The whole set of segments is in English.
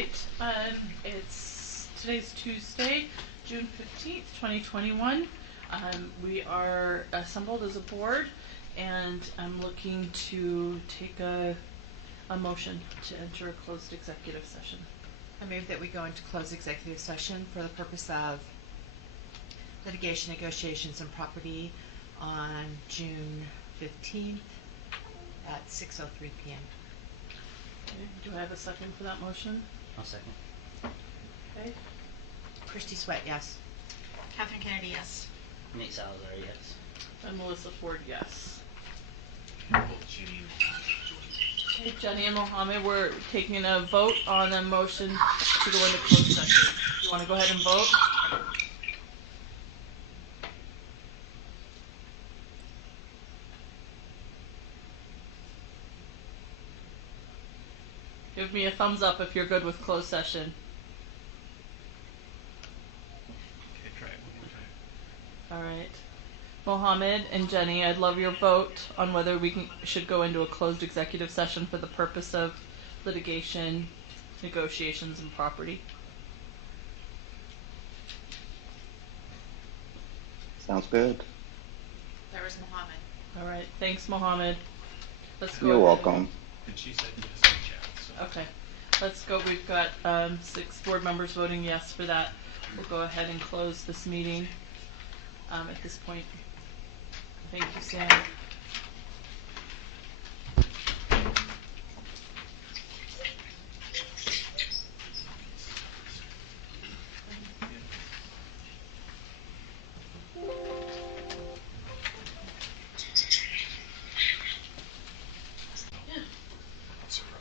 right, today's Tuesday, June 15th, 2021. We are assembled as a board, and I'm looking to take a motion to enter a closed executive session. I move that we go into closed executive session for the purpose of litigation, negotiations, and property on June 15th at 6:03 p.m. Okay, do I have a second for that motion? I'll second. Okay. Christy Sweat, yes. Catherine Kennedy, yes. Nate Salazar, yes. And Melissa Ford, yes. Okay, Jenny and Mohammed, we're taking a vote on a motion to go into closed session. You want to go ahead and vote? Give me a thumbs up if you're good with closed session. Okay, try it. We're gonna try it. All right. Mohammed and Jenny, I'd love your vote on whether we should go into a closed executive session for the purpose of litigation, negotiations, and property. Sounds good. There was Mohammed. All right. Thanks, Mohammed. Let's go. You're ahead. welcome. And she said yes in chat. So. Okay. Let's go. We've got 6 board members voting yes for that. We'll go ahead and close this meeting at this point. Thank you, Sam.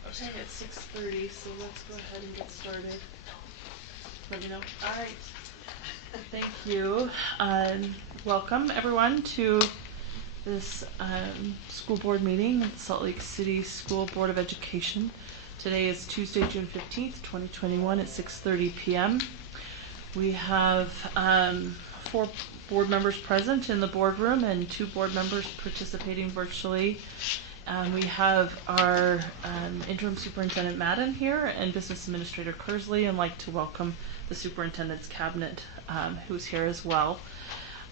Okay, it's 6:30, so let's go ahead and get started. Let me know. All right. Thank you. Welcome, everyone, to this school board meeting of the Salt Lake City School Board of Education. Today is Tuesday, June 15th, 2021 at 6:30 p.m. We have 4 board members present in the boardroom and 2 board members participating virtually. We have our interim superintendent Madden here and business administrator Kersley, and like to welcome the superintendent's cabinet who's here as well.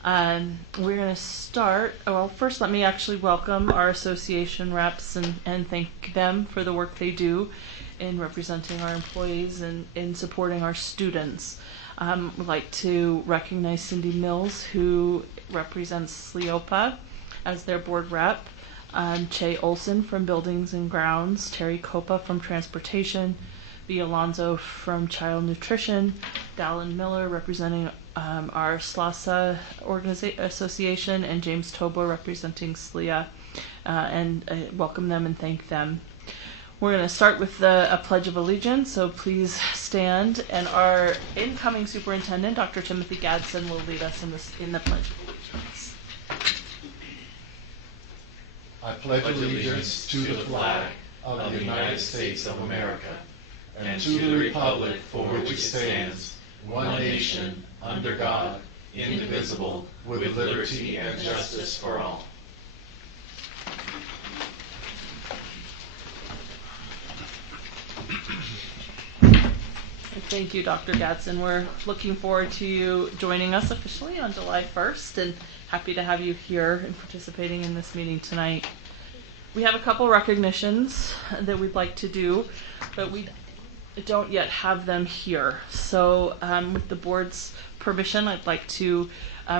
We're going to start, well, first let me actually welcome our association reps and thank them for the work they do in representing our employees and in supporting our students. We'd like to recognize Cindy Mills, who represents SLCSD as their board rep. Che Olson from Buildings and Grounds, Terry Copa from Transportation, B. Alonzo from Child Nutrition, Dallin Miller representing our SLASA Association, and James Tobo representing SLIA, and welcome them and thank them. We're going to start with a Pledge of Allegiance, so please stand, and our incoming superintendent, Dr. Timothy Gadsden, will lead us in the Pledge of Allegiance. I pledge allegiance to the flag of the United States of America and to the republic for which it stands, one nation, under God, indivisible, with liberty and justice for all. Thank you, Dr. Gadsden. We're looking forward to you joining us officially on July 1st and happy to have you here and participating in this meeting tonight. We have a couple recognitions that we'd like to do, but we don't yet have them here. So with the board's permission, I'd like to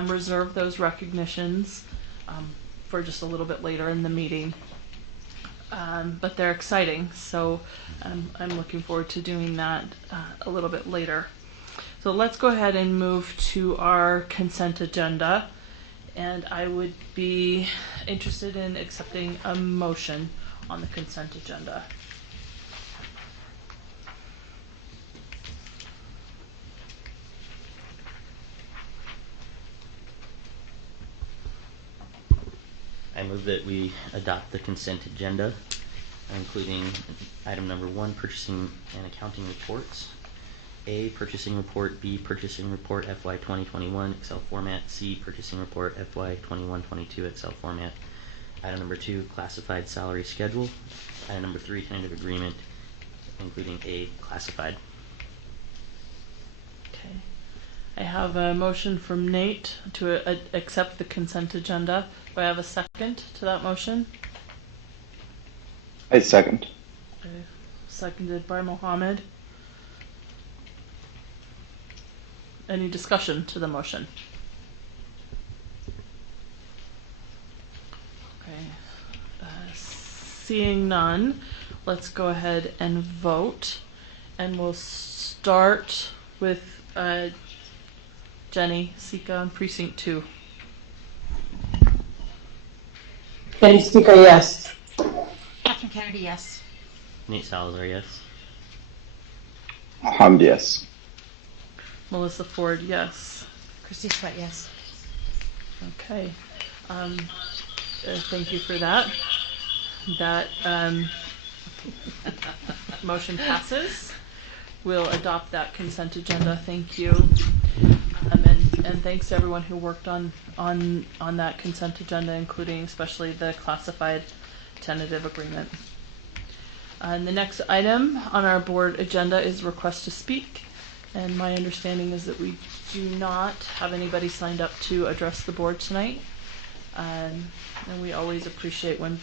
reserve those recognitions for just a little bit later in the meeting. But they're exciting, so I'm looking forward to doing that a little bit later. So let's go ahead and move to our consent agenda. And I would be interested in accepting a motion on the consent agenda. I move that we adopt the consent agenda, including item number 1, purchasing and accounting reports. A, purchasing report. B, purchasing report FY 2021 Excel format. C, purchasing report FY 21-22 Excel format. Item number 2, classified salary schedule. Item number 3, tentative agreement, including A, classified. Okay. I have a motion from Nate to accept the consent agenda. Do I have a second to that motion? I second. Okay. Seconded by Mohammed. Any discussion to the motion? Okay. Seeing none, let's go ahead and vote. And we'll start with Jenny Sika on Precinct 2. Jenny Sika, yes. Catherine Kennedy, yes. Nate Salazar, yes. Mohammed, yes. Melissa Ford, yes. Christy Sweat, yes. Okay. Thank you for that. That motion passes. We'll adopt that consent agenda. Thank you. And thanks to everyone who worked on that consent agenda, including especially the classified tentative agreement. And the next item on our board agenda is request to speak. And my understanding is that we do not have anybody signed up to address the board tonight. And we always appreciate when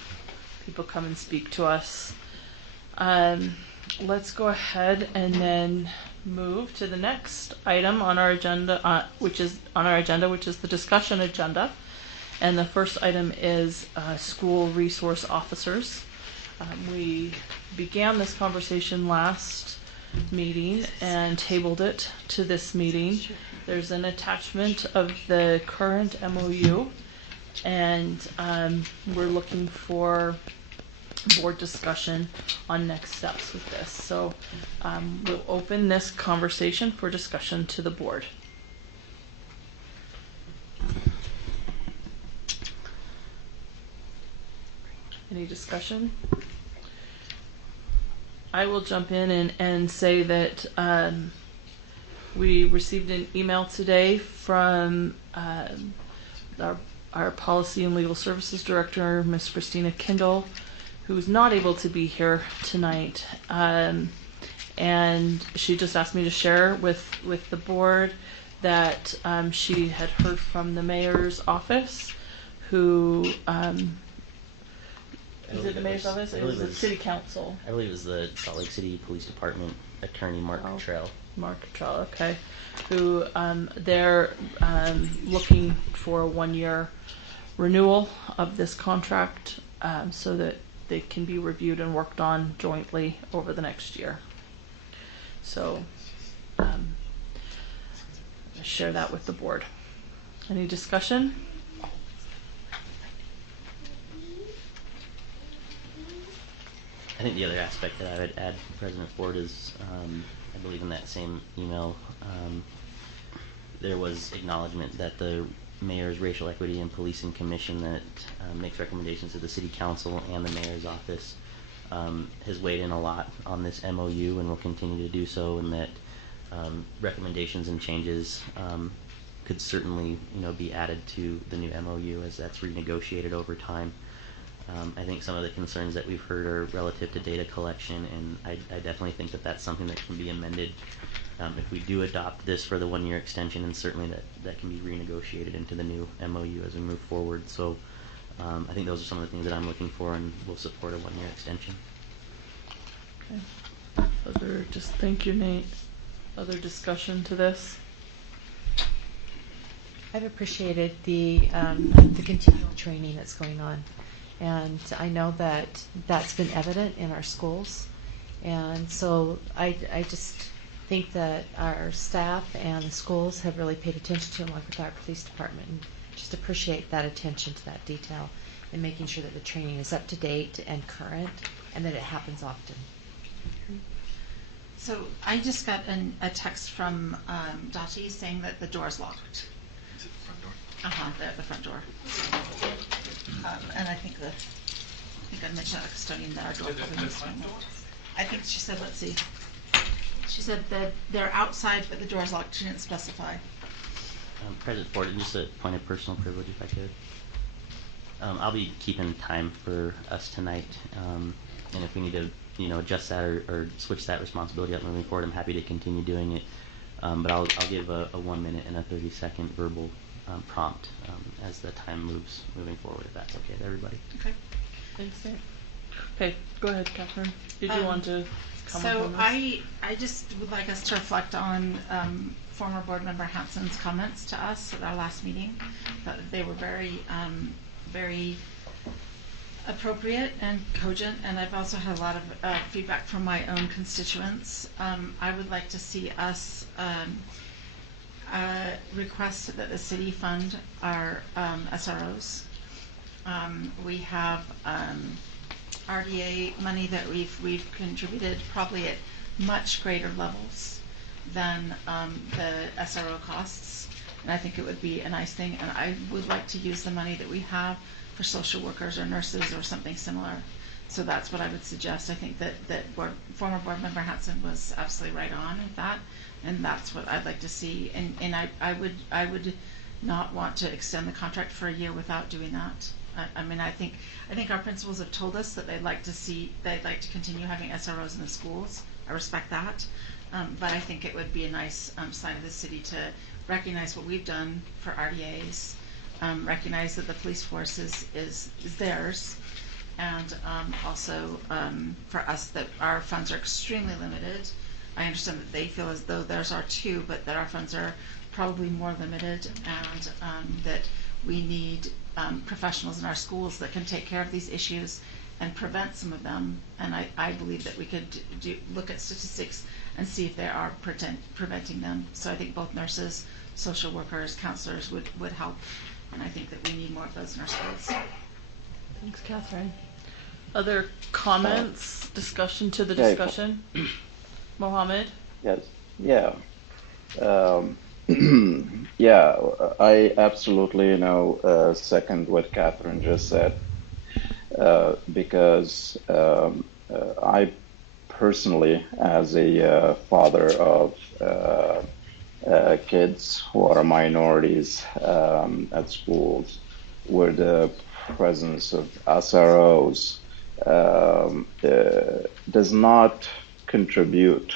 people come and speak to us. Let's go ahead and then move to the next item on our agenda, which is the discussion agenda. And the first item is school resource officers. We began this conversation last meeting and tabled it to this meeting. There's an attachment of the current MOU, and we're looking for board discussion on next steps with this. So we'll open this conversation for discussion to the board. Any discussion? I will jump in and say that we received an email today from our Policy and Legal Services Director, Ms. Christina Kindle, who's not able to be here tonight. And she just asked me to share with the board that she had heard from the mayor's office, who is it the mayor's office? It was the city council. I believe it was the Salt Lake City Police Department attorney, Mark Cottrell. Mark Cottrell, okay. Who they're looking for a 1-year renewal of this contract so that they can be reviewed and worked on jointly over the next year. So share that with the board. Any discussion? I think the other aspect that I would add, President Ford, is I believe in that same email there was acknowledgement that the Mayor's Racial Equity and Policing Commission that makes recommendations to the City Council and the Mayor's Office has weighed in a lot on this MOU and will continue to do so, and that recommendations and changes could certainly be added to the new MOU as that's renegotiated over time. I think some of the concerns that we've heard are relative to data collection, and I definitely think that that's something that can be amended if we do adopt this for the 1-year extension, and certainly that can be renegotiated into the new MOU as we move forward. So I think those are some of the things that I'm looking for, and we'll support a 1-year extension. Okay. Thank you, Nate. Other discussion to this? I've appreciated the continual training that's going on. And I know that that's been evident in our schools. And so I just think that our staff and the schools have really paid attention to, along with our police department, and just appreciate that attention to that detail and making sure that the training is up to date and current and that it happens often. So I just got a text from Dottie saying that the door's locked. Is it the front door? They're at the front door. And I think I mentioned a custodian that our door probably needs to be locked. I think she said, let's see. She said that they're outside, but the door's locked. She didn't specify. President Ford, just a point of personal privilege, if I could. I'll be keeping time for us tonight, and if we need to, adjust that or switch that responsibility up moving forward, I'm happy to continue doing it. But I'll give a 1 minute and a 30-second verbal prompt as the time moving forward, if that's okay with everybody. Okay. Thanks, Nate. Okay, go ahead, Catherine. Did you want to comment So on this? I just would like us to reflect on former board member Hanson's comments to us at our last meeting. That they were very, very appropriate and cogent, and I've also had a lot of feedback from my own constituents. I would like to see us request that the city fund our SROs. We have RDA money that we've contributed probably at much greater levels than the SRO costs, and I think it would be a nice thing. And I would like to use the money that we have for social workers or nurses or something similar. So that's what I would suggest. I think that former board member Hanson was absolutely right on with that, and that's what I'd like to see. And I would not want to extend the contract for a year without doing that. I mean, I think our principals have told us that they'd like to continue having SROs in the schools. I respect that, but I think it would be a nice sign of the city to recognize what we've done for RDAs, recognize that the police force is theirs, and also for us that our funds are extremely limited. I understand that they feel as though theirs are too, but that our funds are probably more limited, and that we need professionals in our schools that can take care of these issues and prevent some of them. And I believe that we could look at statistics and see if they are preventing them. So I think both nurses, social workers, counselors would help, and I think that we need more of those in our schools. Thanks, Catherine. Other comments, discussion to the discussion? Mohammed? Yes. Yeah. Yeah, I absolutely, second what Catherine just said, because I personally, as a father of kids who are minorities at schools, where the presence of SROs does not contribute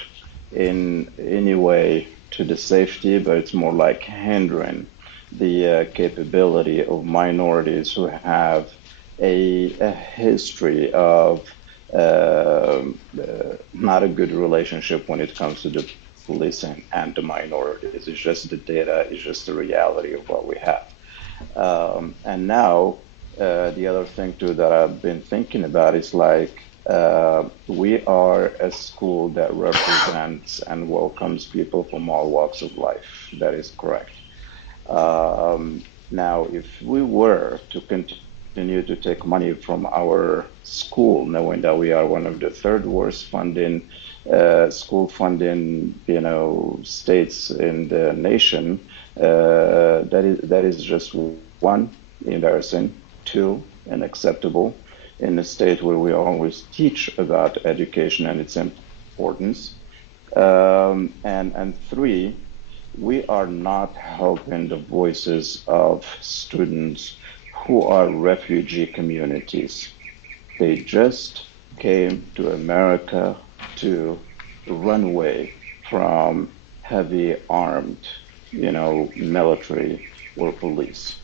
in any way to the safety, but it's more like hindering the capability of minorities who have a history of not a good relationship when it comes to the policing and the minorities. It's just the data, it's just the reality of what we have. And now, the other thing too that I've been thinking about is like, we are a school that represents and welcomes people from all walks of life. That is correct. Now, if we were to continue to take money from our school, knowing that we are one of the third worst funding school funding, states in the nation, that is just one, embarrassing, two, unacceptable. In a state where we always teach about education and its importance. And three, we are not helping the voices of students who are refugee communities. They just came to America to run away from heavy armed, military or police.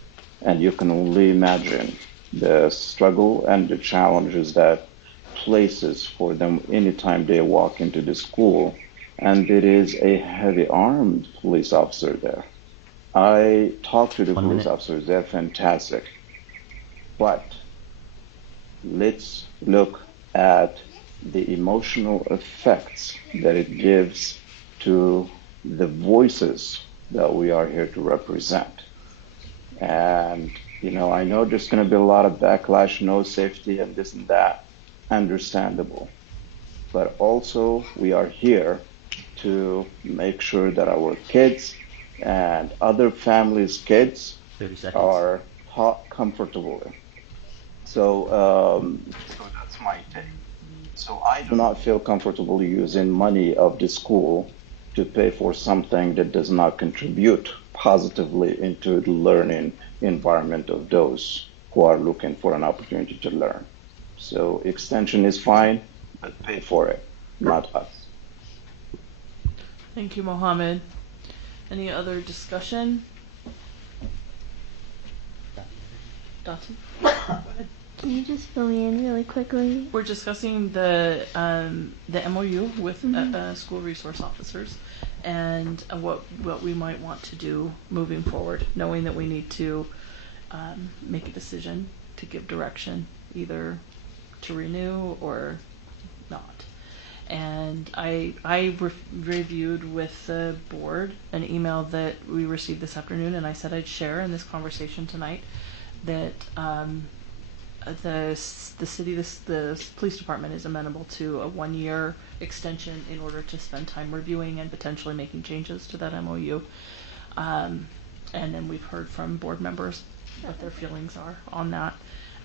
And you can only imagine the struggle and the challenges that places for them anytime they walk into the school, and it is a heavy armed police officer there. I talked to the police officers, they're fantastic, but let's look at the emotional effects that it gives to the voices that we are here to represent. And I know there's going to be a lot of backlash, no safety and this and that, understandable. But also we are here to make sure that our kids and other families' kids are comfortable. So that's my take. So I do not feel comfortable using money of the school to pay for something that does not contribute positively into the learning environment of those who are looking for an opportunity to learn. So extension is fine, but pay for it, not us. Thank you, Mohammed. Any other discussion? Dottie? Can you just fill me in really quickly? We're discussing the MOU with school resource officers and what we might want to do moving forward, knowing that we need to make a decision to give direction, either to renew or not. And I reviewed with the board an email that we received this afternoon, and I said I'd share in this conversation tonight that the police department is amenable to a 1-year extension in order to spend time reviewing and potentially making changes to that MOU. And then we've heard from board members what their feelings are on that.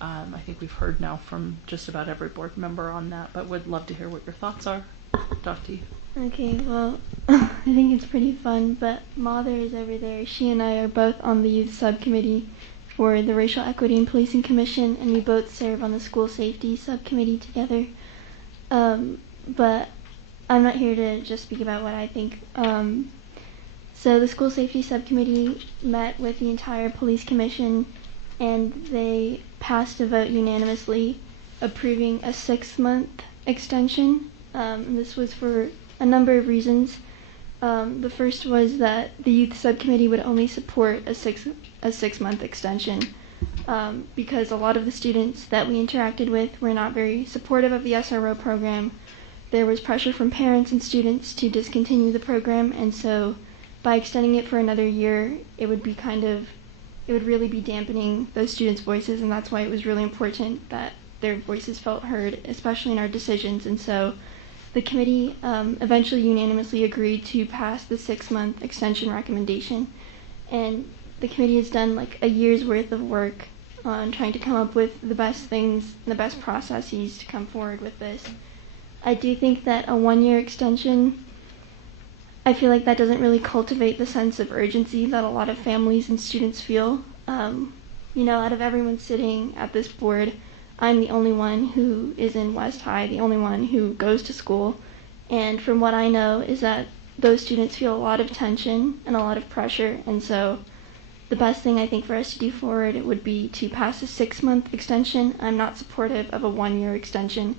I think we've heard now from just about every board member on that, but would love to hear what your thoughts are. Dottie. Okay, well, I think it's pretty fun, but Mother is over there. She and I are both on the youth subcommittee for the Racial Equity and Policing Commission, and we both serve on the school safety subcommittee together. But I'm not here to just speak about what I think. So the school safety subcommittee met with the entire police commission, and they passed a vote unanimously approving a 6-month extension. This was for a number of reasons. The first was that the youth subcommittee would only support a 6-month extension because a lot of the students that we interacted with were not very supportive of the SRO program. There was pressure from parents and students to discontinue the program, and so by extending it for another year, it would really be dampening those students' voices, and that's why it was really important that their voices felt heard, especially in our decisions. And so the committee eventually unanimously agreed to pass the 6-month extension recommendation, and the committee has done like a year's worth of work on trying to come up with the best things, the best processes to come forward with this. I do think that a 1-year extension, I feel like that doesn't really cultivate the sense of urgency that a lot of families and students feel. Out of everyone sitting at this board, I'm the only one who is in West High, the only one who goes to school. And from what I know is that those students feel a lot of tension and a lot of pressure. And so the best thing I think for us to do forward would be to pass a 6-month extension. I'm not supportive of a 1-year extension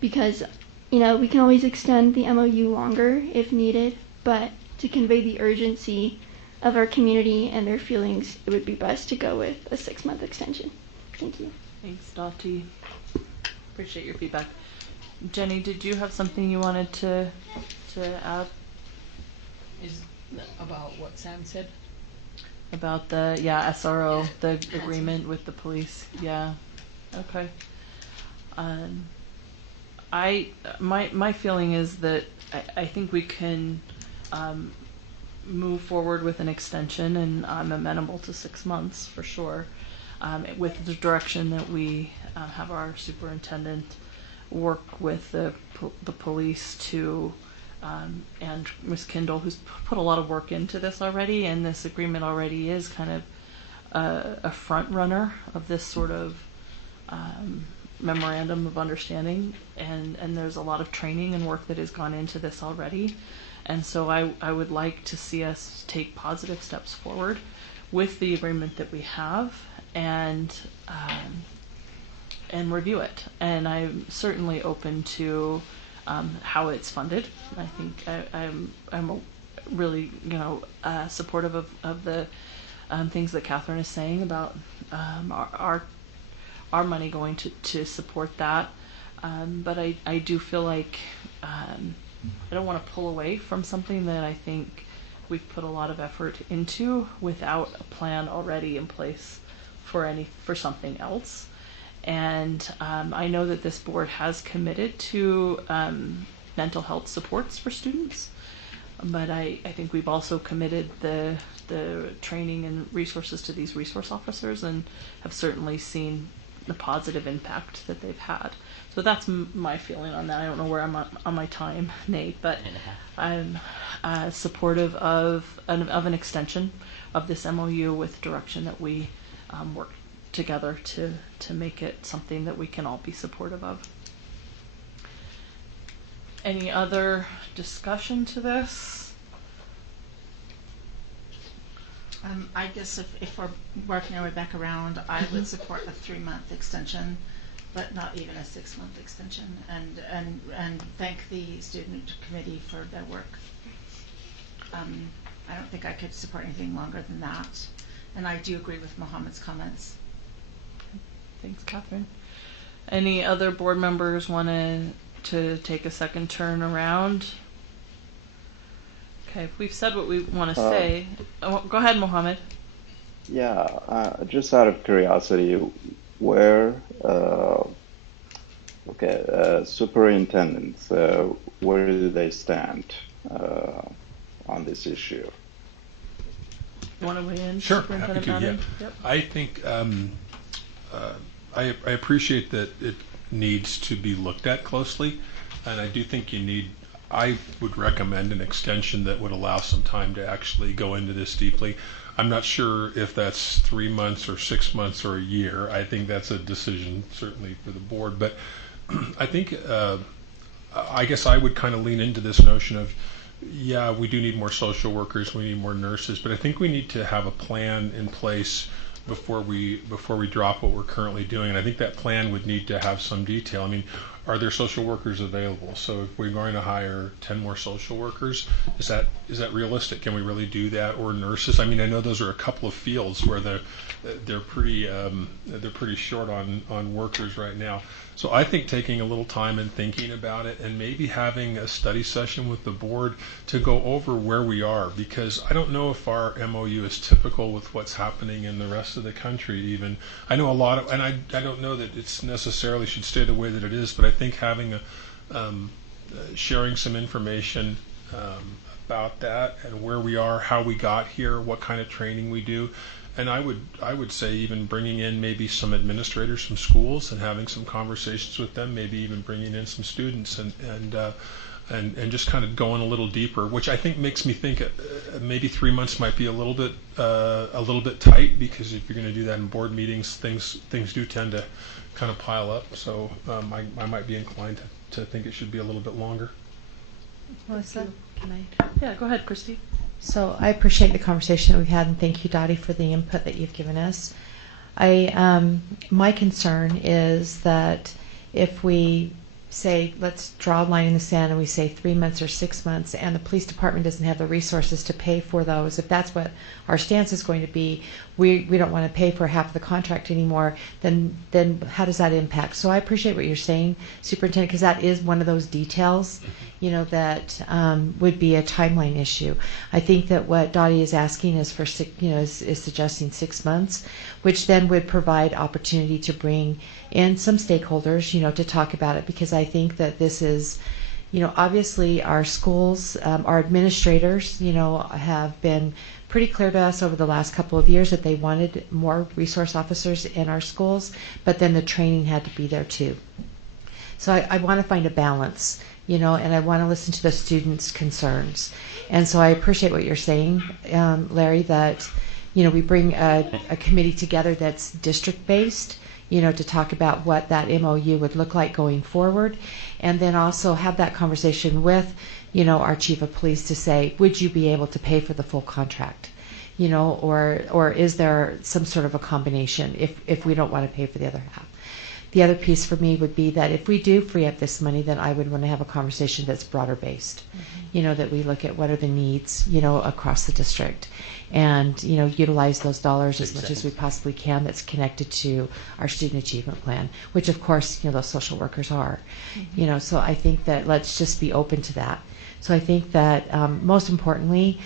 because, we can always extend the MOU longer if needed, but to convey the urgency of our community and their feelings, it would be best to go with a 6-month extension. Thank you. Thanks, Dottie. Appreciate your feedback. Jenny, did you have something you wanted to add? Is about what Sam said? About the SRO, the agreement with the police. Yeah. Okay. My feeling is that I think we can move forward with an extension, and I'm amenable to 6 months for sure, with the direction that we have our superintendent work with the police to and Ms. Kindle, who's put a lot of work into this already, and this agreement already is kind of a front runner of this sort of memorandum of understanding, and there's a lot of training and work that has gone into this already. And so I would like to see us take positive steps forward with the agreement that we have and review it. And I'm certainly open to how it's funded. I think I'm really supportive of the things that Catherine is saying about our money going to support that. But I do feel like I don't want to pull away from something that I think we've put a lot of effort into without a plan already in place for something else. And I know that this board has committed to mental health supports for students, but I think we've also committed the training and resources to these resource officers, and have certainly seen the positive impact that they've had. So that's my feeling on that. I don't know where I'm on my time, Nate, but I'm supportive of an extension of this MOU with direction that we work together to make it something that we can all be supportive of. Any other discussion to this? I guess if we're working our way back around, I would support a 3-month extension, but not even a 6-month extension, and thank the student committee for their work. I don't think I could support anything longer than that, and I do agree with Mohammed's comments. Thanks, Catherine. Any other board members wanted to take a second turn around? Okay, we've said what we want to say. Oh, go ahead, Mohammed. Yeah, just out of curiosity, where, superintendents, where do they stand on this issue? You want to weigh in? Sure, happy to, yeah. Madden? Yep. I think I appreciate that it needs to be looked at closely, and I do think I would recommend an extension that would allow some time to actually go into this deeply. I'm not sure if that's 3 months or 6 months or a year. I think that's a decision certainly for the board, but I think I guess I would kind of lean into this notion of, yeah, we do need more social workers, we need more nurses, but I think we need to have a plan in place before we drop what we're currently doing. And I think that plan would need to have some detail. I mean, are there social workers available? So if we're going to hire 10 more social workers, is that realistic? Can we really do that? Or nurses? I mean, I know those are a couple of fields where they're pretty short on workers right now. So I think taking a little time and thinking about it, and maybe having a study session with the board to go over where we are, because I don't know if our MOU is typical with what's happening in the rest of the country even. I know a lot of, and I don't know that it's necessarily should stay the way that it is, but I think having sharing some information about that and where we are, how we got here, what kind of training we do. And I would say even bringing in maybe some administrators from schools and having some conversations with them, maybe even bringing in some students and just kind of going a little deeper, which I think makes me think maybe 3 months might be a little bit tight, because if you're going to do that in board meetings, things do tend to kind of pile up. So I might be inclined to think it should be a little bit longer. Melissa, can I? Yeah, go ahead, Christy. So I appreciate the conversation that we've had, and thank you, Dottie, for the input that you've given us. My concern is that if we say, let's draw a line in the sand, and we say 3 months or 6 months, and the police department doesn't have the resources to pay for those, if that's what our stance is going to be, we don't want to pay for half the contract anymore, then how does that impact? So I appreciate what you're saying, Superintendent, because that is one of those details, that would be a timeline issue. I think that what Dottie is asking is for is suggesting 6 months, which then would provide opportunity to bring in some stakeholders, to talk about it, because I think that this is, obviously our schools, our administrators, have been pretty clear to us over the last couple of years that they wanted more resource officers in our schools, but then the training had to be there too. So I want to find a balance, and I want to listen to the students' concerns. And so I appreciate what you're saying, Larry, that, we bring a committee together that's district-based, to talk about what that MOU would look like going forward, and then also have that conversation with, our chief of police to say, would you be able to pay for the full contract? Or is there some sort of a combination if we don't want to pay for the other half? The other piece for me would be that if we do free up this money, then I would want to have a conversation that's broader based, that we look at what are the needs, across the district, and, utilize those dollars as much as we possibly can that's connected to our student achievement plan, which of course, those social workers are, so I think that let's just be open to that. So I think that most importantly,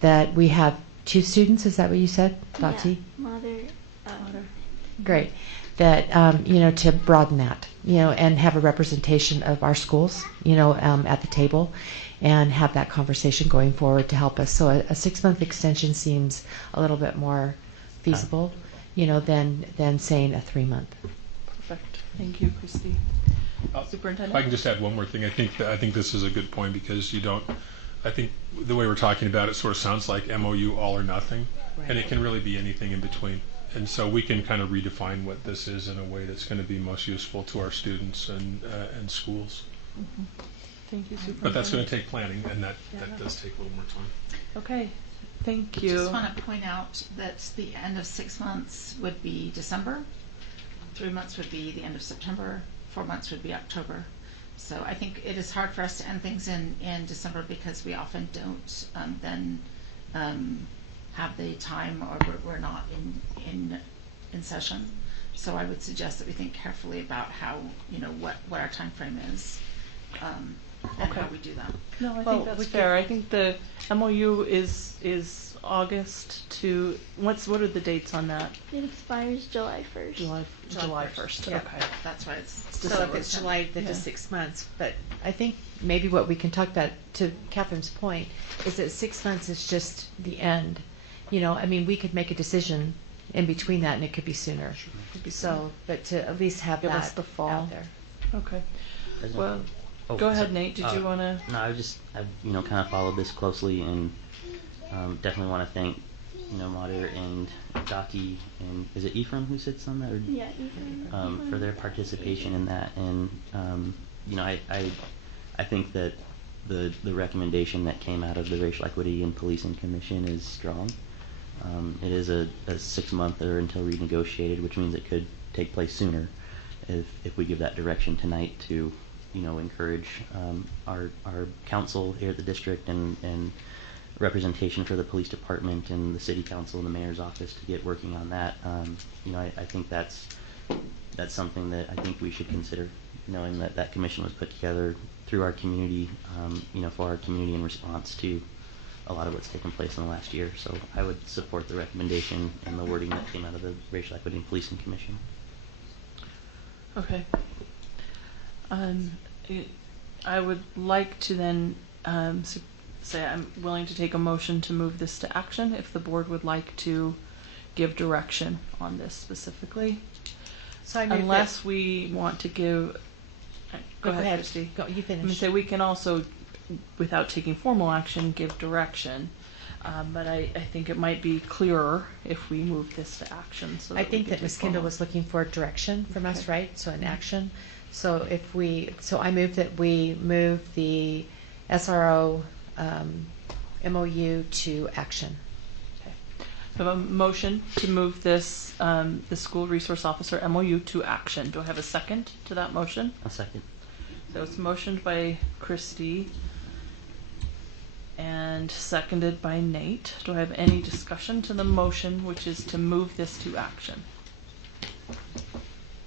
that we have 2 students, is that what you said, Dottie? Yeah, mother. Great. That, to broaden that, and have a representation of our schools, at the table, and have that conversation going forward to help us. So a 6-month extension seems a little bit more feasible, than saying a 3-month. Perfect. Thank you, Christy. Superintendent? If I can just add one more thing. I think this is a good point, because I think the way we're talking about it sort of sounds like MOU all or nothing, right. And it can really be anything in between. And so we can kind of redefine what this is in a way that's going to be most useful to our students and schools. Thank you, Superintendent. But that's going to take planning, and that does take a little more time. Okay. Thank I you. just want to point out that the end of 6 months would be December, 3 months would be the end of September, 4 months would be October. So I think it is hard for us to end things in December because we often don't then have the time, or we're not in session. So I would suggest that we think carefully about how, what our time frame is, and how we do that. No, I Well, think that's we fair. I think the MOU is August to what are the dates on that? It expires July 1st. July 1st. Yeah. Okay. That's why it's So if December. it's July, then Yeah. to 6 months. But I think maybe what we can talk about, to Catherine's point, is that 6 months is just the end. I mean, we could make a decision in between that, and it could be sooner. So, but to at least have Give that us the fall. out there. Okay. President? Well, Oh, go ahead, so- Nate. Did you want to? No, I've kind of followed this closely, and definitely want to thank Mater and Daki, and is it Ephraim who sits on that? Or, Yeah, Ethan. for their participation in that, and I think that the recommendation that came out of the Racial Equity and Policing Commission is strong. It is a 6-month or until renegotiated, which means it could take place sooner if we give that direction tonight to encourage our council here at the district and representation for the police department and the city council and the mayor's office to get working on that. I think that's something that I think we should consider, knowing that commission was put together through our community, for our community in response to a lot of what's taken place in the last year. So I would support the recommendation and the wording that came out of the Racial Equity and Policing Commission. Okay. I would like to then say I'm willing to take a motion to move this to action if the board would like to give direction on this specifically. So I move Unless we want to give. Go ahead, Christy. Go, you I'm finish. gonna say we can also, without taking formal action, give direction. But I think it might be clearer if we move this to action. So I we think can that take Ms. Kendall formal- was looking for direction from us, Okay. right? So an action. So I move that we move the SRO MOU to action. So I have a motion to move this, the school resource officer MOU to action. Do I have a second to that motion? A second. So it's motioned by Christy and seconded by Nate. Do I have any discussion to the motion, which is to move this to action?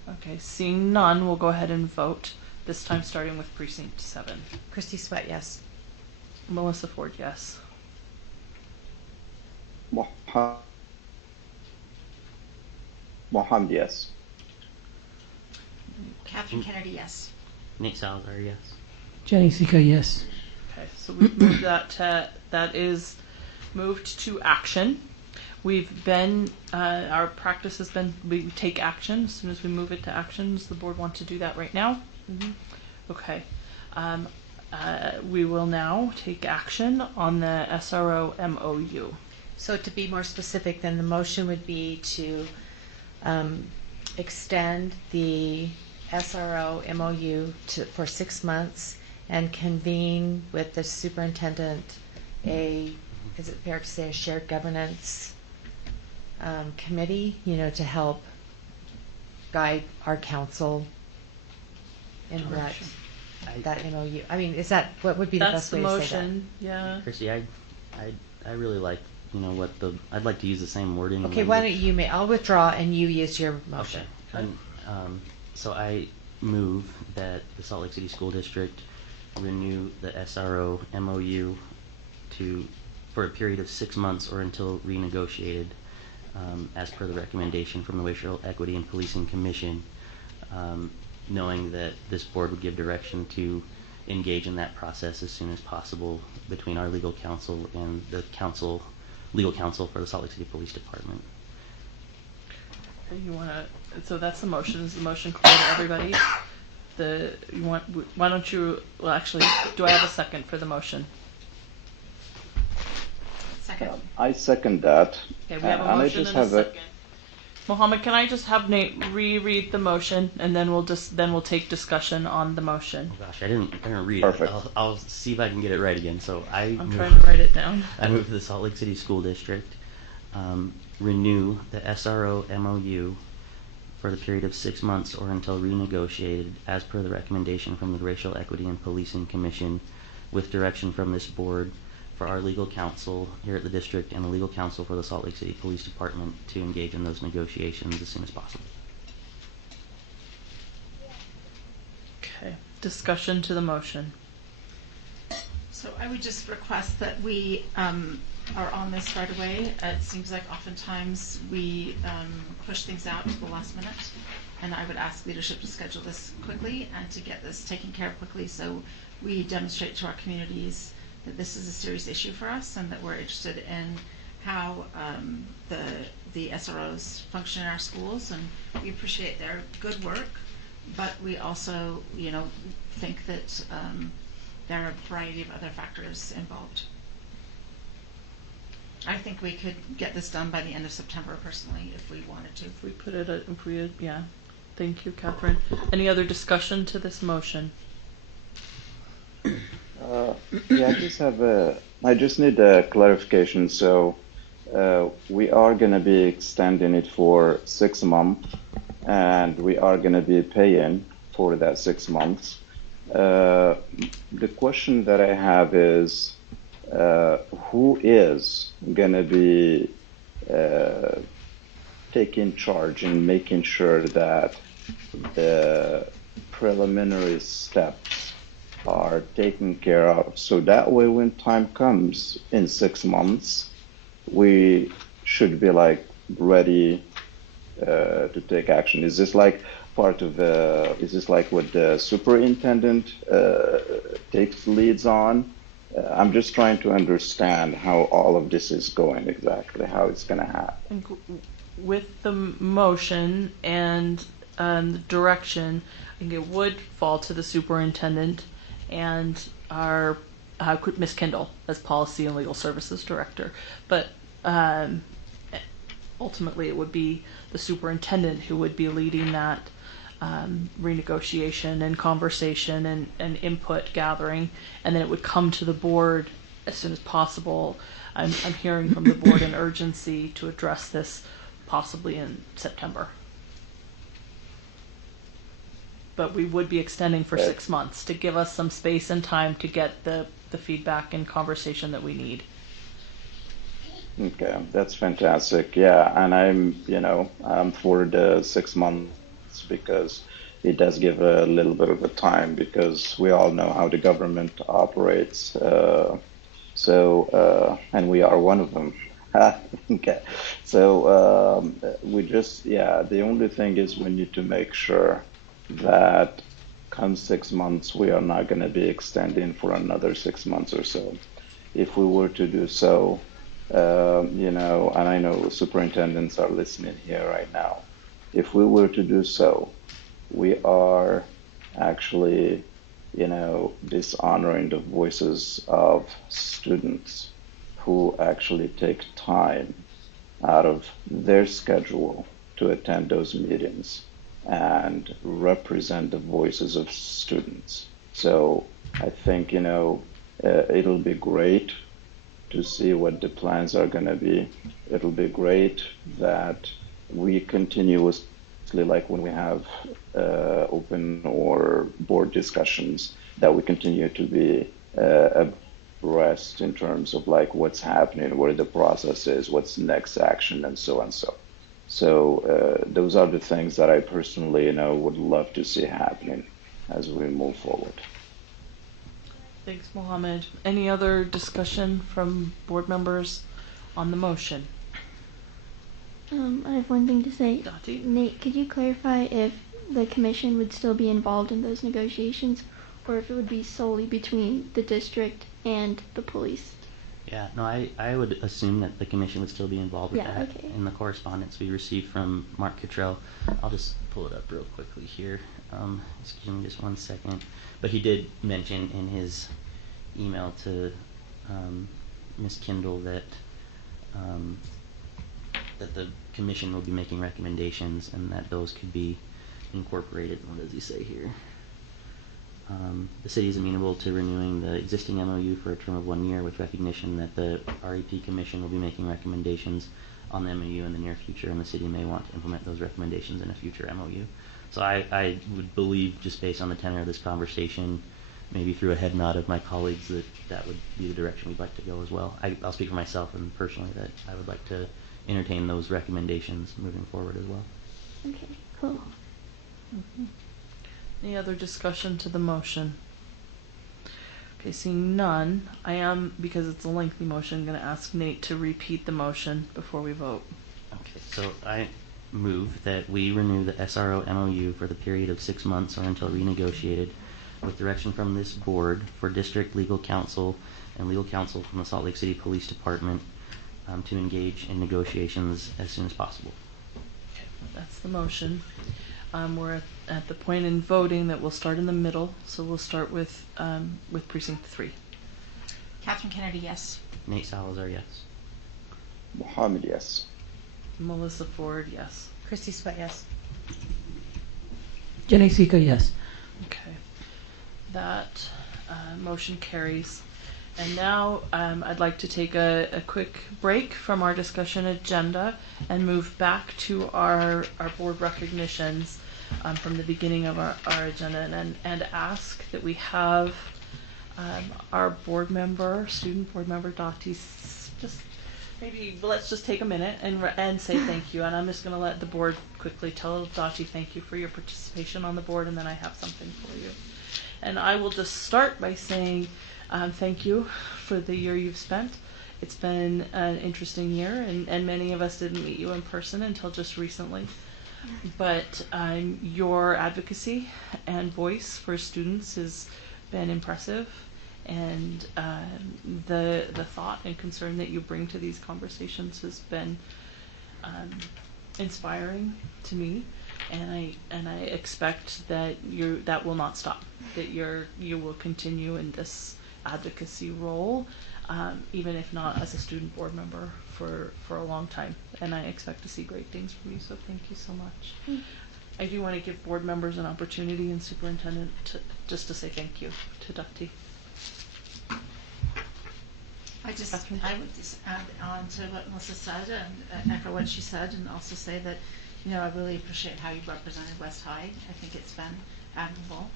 Okay, seeing none, we'll go ahead and vote, this time starting with precinct 7. Christy Sweat, yes. Melissa Ford, yes. Mohammed, yes. Catherine Kennedy, yes. Nate Salazar, yes. Jenny Sika, yes. Okay, so we've moved that is moved to action. We've been, our practice has been, we take action as soon as we move it to action. Does the board want to do that right now? Mm-hmm. Okay. We will now take action on the SRO MOU. So to be more specific, then the motion would be to extend the SRO MOU for 6 months and convene with the superintendent is it fair to say a shared governance committee, to help guide our council in that MOU. I mean, is that what would be the That's best the way to say that? motion, yeah. Chrissy, I really like, I'd like to use the same wording. Okay, why don't you I'll withdraw and you use your motion. Okay. And, so I move that the Salt Lake City School District renew the SRO MOU for a period of 6 months or until renegotiated, as per the recommendation from the Racial Equity and Policing Commission, knowing that this board would give direction to engage in that process as soon as possible between our legal counsel and the legal counsel for the Salt Lake City Police Department. You want to, so that's the motion. Is the motion clear to everybody? Why don't you, well, actually, do I have a second for the motion? Second. I second that. Okay, we have a And I motion just and a have a- second. Mohammed, can I just have Nate reread the motion, and then we'll take discussion on the motion. Oh gosh, I didn't read Perfect. it. I'll see if I can get it right again. So I'm trying to write it down. I move the Salt Lake City School District renew the SRO MOU for the period of 6 months or until renegotiated as per the recommendation from the Racial Equity and Policing Commission, with direction from this board for our legal counsel here at the district and the legal counsel for the Salt Lake City Police Department to engage in those negotiations as soon as possible. Okay. Discussion to the motion. So I would just request that we are on this right away. It seems like oftentimes we push things out to the last minute, and I would ask leadership to schedule this quickly and to get this taken care of quickly, so we demonstrate to our communities that this is a serious issue for us and that we're interested in how the SROs function in our schools, and we appreciate their good work, but we also, think that there are a variety of other factors involved. I think we could get this done by the end of September, personally, if we wanted to. If we put it, yeah. Thank you, Catherine. Any other discussion to this motion? Yeah, I just need a clarification. So we are going to be extending it for 6 months, and we are going to be paying for that 6 months. The question that I have is, who is going to be taking charge and making sure that the preliminary steps are taken care of, so that way when time comes in 6 months, we should be ready to take action? Is this part of is this what the superintendent takes leads on? I'm just trying to understand how all of this is going exactly, how it's going to happen. With the motion and the direction, I think it would fall to the superintendent and our Ms. Kendall as Policy and Legal Services Director. But ultimately, it would be the superintendent who would be leading that renegotiation and conversation and input gathering, and then it would come to the board as soon as possible. I'm hearing from the board an urgency to address this possibly in September. But we would be extending for 6 months to give us some space and time to get the feedback and conversation that we need. Okay, that's fantastic. Yeah, and I'm for the 6 months because it does give a little bit of a time, because we all know how the government operates. And we are one of them. Okay, so the only thing is we need to make sure that come 6 months, we are not going to be extending for another 6 months or so. If we were to do so, and I know superintendents are listening here right now, if we were to do so, we are actually, dishonoring the voices of students who actually take time out of their schedule to attend those meetings and represent the voices of students. So I think, it'll be great to see what the plans are going to be. It'll be great that we continuously, when we have open or board discussions, that we continue to be abreast in terms of what's happening, where the process is, what's next action, and so on. So those are the things that I personally, would love to see happening as we move forward. Thanks, Mohammed. Any other discussion from board members on the motion? I have one thing to say. Dottie? Nate, could you clarify if the commission would still be involved in those negotiations, or if it would be solely between the district and the police? Yeah, no, I would assume that the commission would still be involved with that. Okay. In the correspondence we received from Mark Cottrell. I'll just pull it up real quickly here. Excuse me just 1 second. But he did mention in his email to Ms. Kendall that that the commission will be making recommendations, and that those could be incorporated. What does he say here? The city is amenable to renewing the existing MOU for a term of 1 year with recognition that the REP Commission will be making recommendations on the MOU in the near future, and the city may want to implement those recommendations in a future MOU. So I would believe, just based on the tenor of this conversation, maybe through a head nod of my colleagues, that would be the direction we'd like to go as well. I'll speak for myself and personally that I would like to entertain those recommendations moving forward as well. Okay, cool. Any other discussion to the motion? Okay, seeing none, I am, because it's a lengthy motion, going to ask Nate to repeat the motion before we vote. Okay, so I move that we renew the SRO MOU for the period of 6 months or until renegotiated, with direction from this board for district legal counsel and legal counsel from the Salt Lake City Police Department to engage in negotiations as soon as possible. Okay, that's the motion. We're at the point in voting that we'll start in the middle, so we'll start with precinct 3. Catherine Kennedy, yes. Nate Salazar, yes. Mohammed, yes. Melissa Ford, yes. Christy Sweat, yes. Jenny Sika, yes. Okay, that motion carries. And now I'd like to take a quick break from our discussion agenda and move back to our board recognitions from the beginning of our agenda, and ask that we have our board member, student board member Dottie, just maybe let's just take a minute and say thank you. And I'm just going to let the board quickly tell Dottie thank you for your participation on the board, and then I have something for you. And I will just start by saying thank you for the year you've spent. It's been an interesting year, and many of us didn't meet you in person until just recently. But your advocacy and voice for students has been impressive, and the thought and concern that you bring to these conversations has been inspiring to me. And I expect that that will not stop. That you will continue in this advocacy role, even if not as a student board member for a long time. And I expect to see great things from you. So thank you so much. I do want to give board members an opportunity, and superintendent just to say thank you to Dottie. I would just add on to what Melissa said and echo what she said, and also say that, I really appreciate how you've represented West High. I think it's been admirable.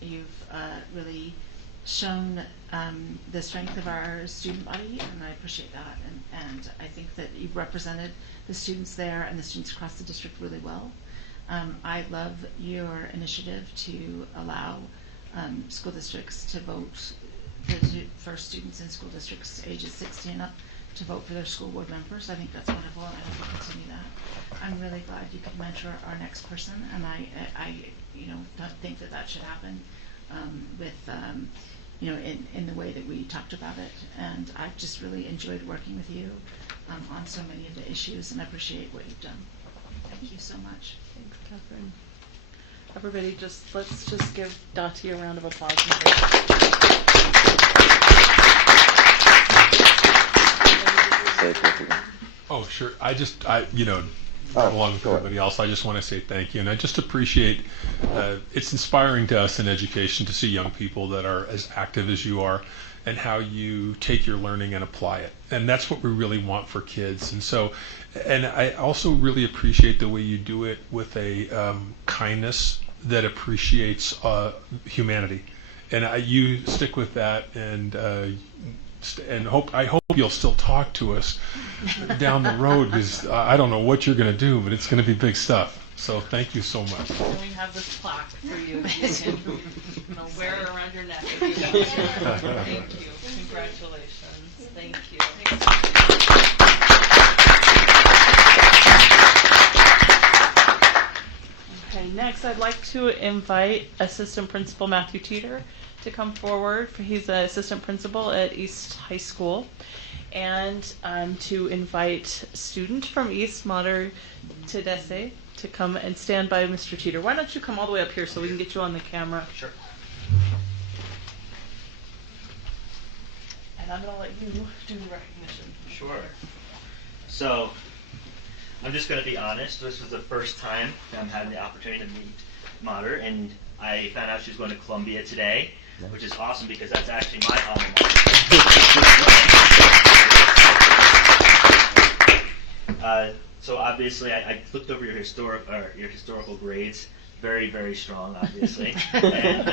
You've really shown the strength of our student body, and I appreciate that. And I think that you've represented the students there and the students across the district really well. I love your initiative to allow school districts to vote for students in school districts ages 16 and up to vote for their school board members. I think that's wonderful, and I hope you continue that. I'm really glad you could mentor our next person, and I don't think that should happen with in the way that we talked about it. And I've just really enjoyed working with you on so many of the issues, and I appreciate what you've done. Thank you so much. Thanks, Catherine. Everybody, let's just give Dottie a round of applause. Oh, sure. Along with everybody else, I just want to say thank you, and I just appreciate it's inspiring to us in education to see young people that are as active as you are, and how you take your learning and apply it, and that's what we really want for kids. And I also really appreciate the way you do it with a kindness that appreciates humanity, and you stick with that, and I hope you'll still talk to us down the road, because I don't know what you're going to do, but it's going to be big stuff. So thank you so much. And we have this plaque for you. You can wear it around your neck if you want to. Thank you. Congratulations. Thank you. Okay, next I'd like to invite Assistant Principal Matthew Teeter to come forward. He's an assistant principal at East High School, and to invite student from East, Mater Tedese, to come and stand by Mr. Teeter. Why don't you come all the way up here so we can get you on the camera? Sure. And I'm going to let you do the recognition. Sure. So, I'm just going to be honest. This was the first time I'm having the opportunity to meet Mater, and I found out she was going to Columbia today, which is awesome because that's actually my alma mater. So obviously, I looked over your historical grades. Very, very strong, obviously. And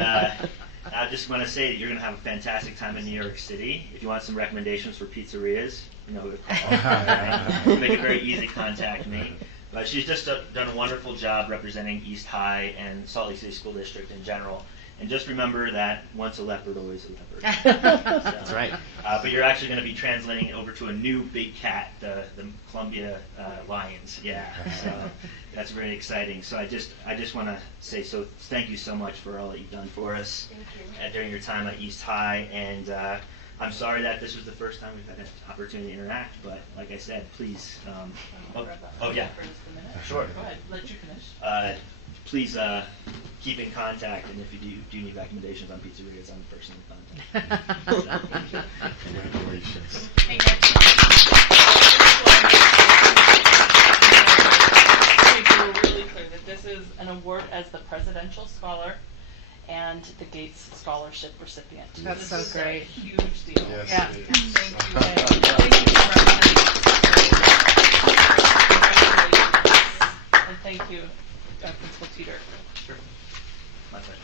I just want to say that you're going to have a fantastic time in New York City. If you want some recommendations for pizzerias, you know who to call. Make it very easy, contact me. But she's just done a wonderful job representing East High and Salt Lake City School District in general. And just remember that once a leopard, always a leopard. That's right. But you're actually going to be translating it over to a new big cat, the Columbia Lions. Yeah. So that's very exciting. So I just want to say thank you so much for all that you've done for us during your time at East High. And I'm sorry that this was the first time we've had an opportunity to interact. But like I said, please. Oh yeah. Sure. Go ahead. Let you finish. Please keep in contact, and if you do need recommendations on pizzerias, I'm the person to contact. Congratulations. Hey, next. Make it really clear that this is an award as the Presidential Scholar and the Gates Scholarship recipient. That's This so is great. A huge deal. Yes, Yeah. it is. Thank you. Thank you for representing. Congratulations. And thank you, Principal Teeter. Sure. My pleasure.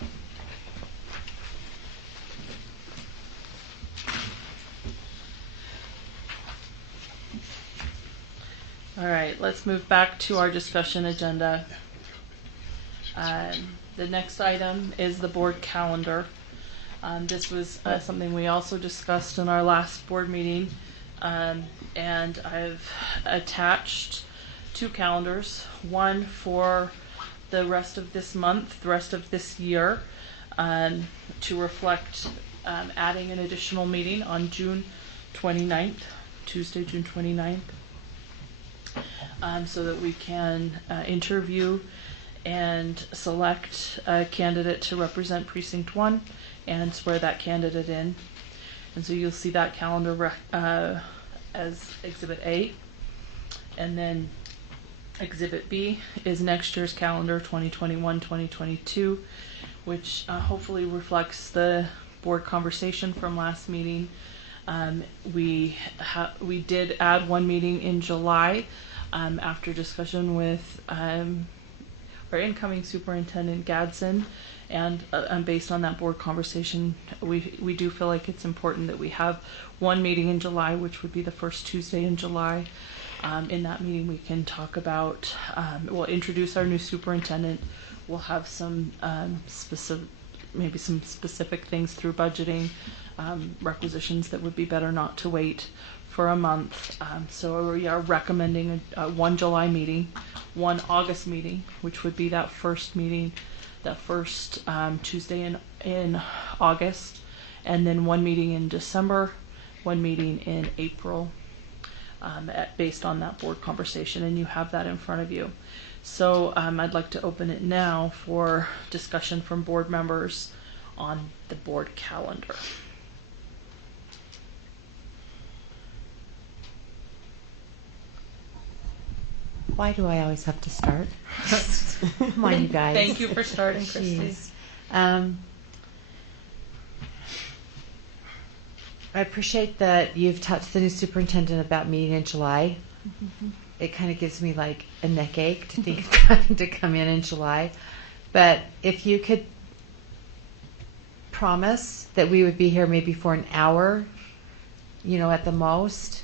All right, let's move back to our discussion agenda. The next item is the board calendar. This was something we also discussed in our last board meeting, and I've attached two calendars, one for the rest of this month, the rest of this year, to reflect adding an additional meeting on June 29th, Tuesday, June 29th. So that we can interview and select a candidate to represent Precinct 1 and swear that candidate in. And so you'll see that calendar as Exhibit A. And then Exhibit B is next year's calendar, 2021-2022, which hopefully reflects the board conversation from last meeting. We did add one meeting in July after discussion with our incoming superintendent Gadsden, and based on that board conversation, we do feel like it's important that we have one meeting in July, which would be the first Tuesday in July. In that meeting, we can talk about, we'll introduce our new superintendent. We'll have some specific things through budgeting, requisitions that would be better not to wait for a month. So we are recommending one July meeting, one August meeting, which would be that first meeting, that first Tuesday in August, and then one meeting in December, one meeting in April, based on that board conversation, and you have that in front of you. So I'd like to open it now for discussion from board members on the board calendar. Why do I always have to start? Come on, you guys. Thank you for starting, Christy. Jeez. I appreciate that you've talked to the new superintendent about meeting in July. Mm-hmm. It kind of gives me like a neck ache to think of having to come in July. But if you could promise that we would be here maybe for an hour, at the most,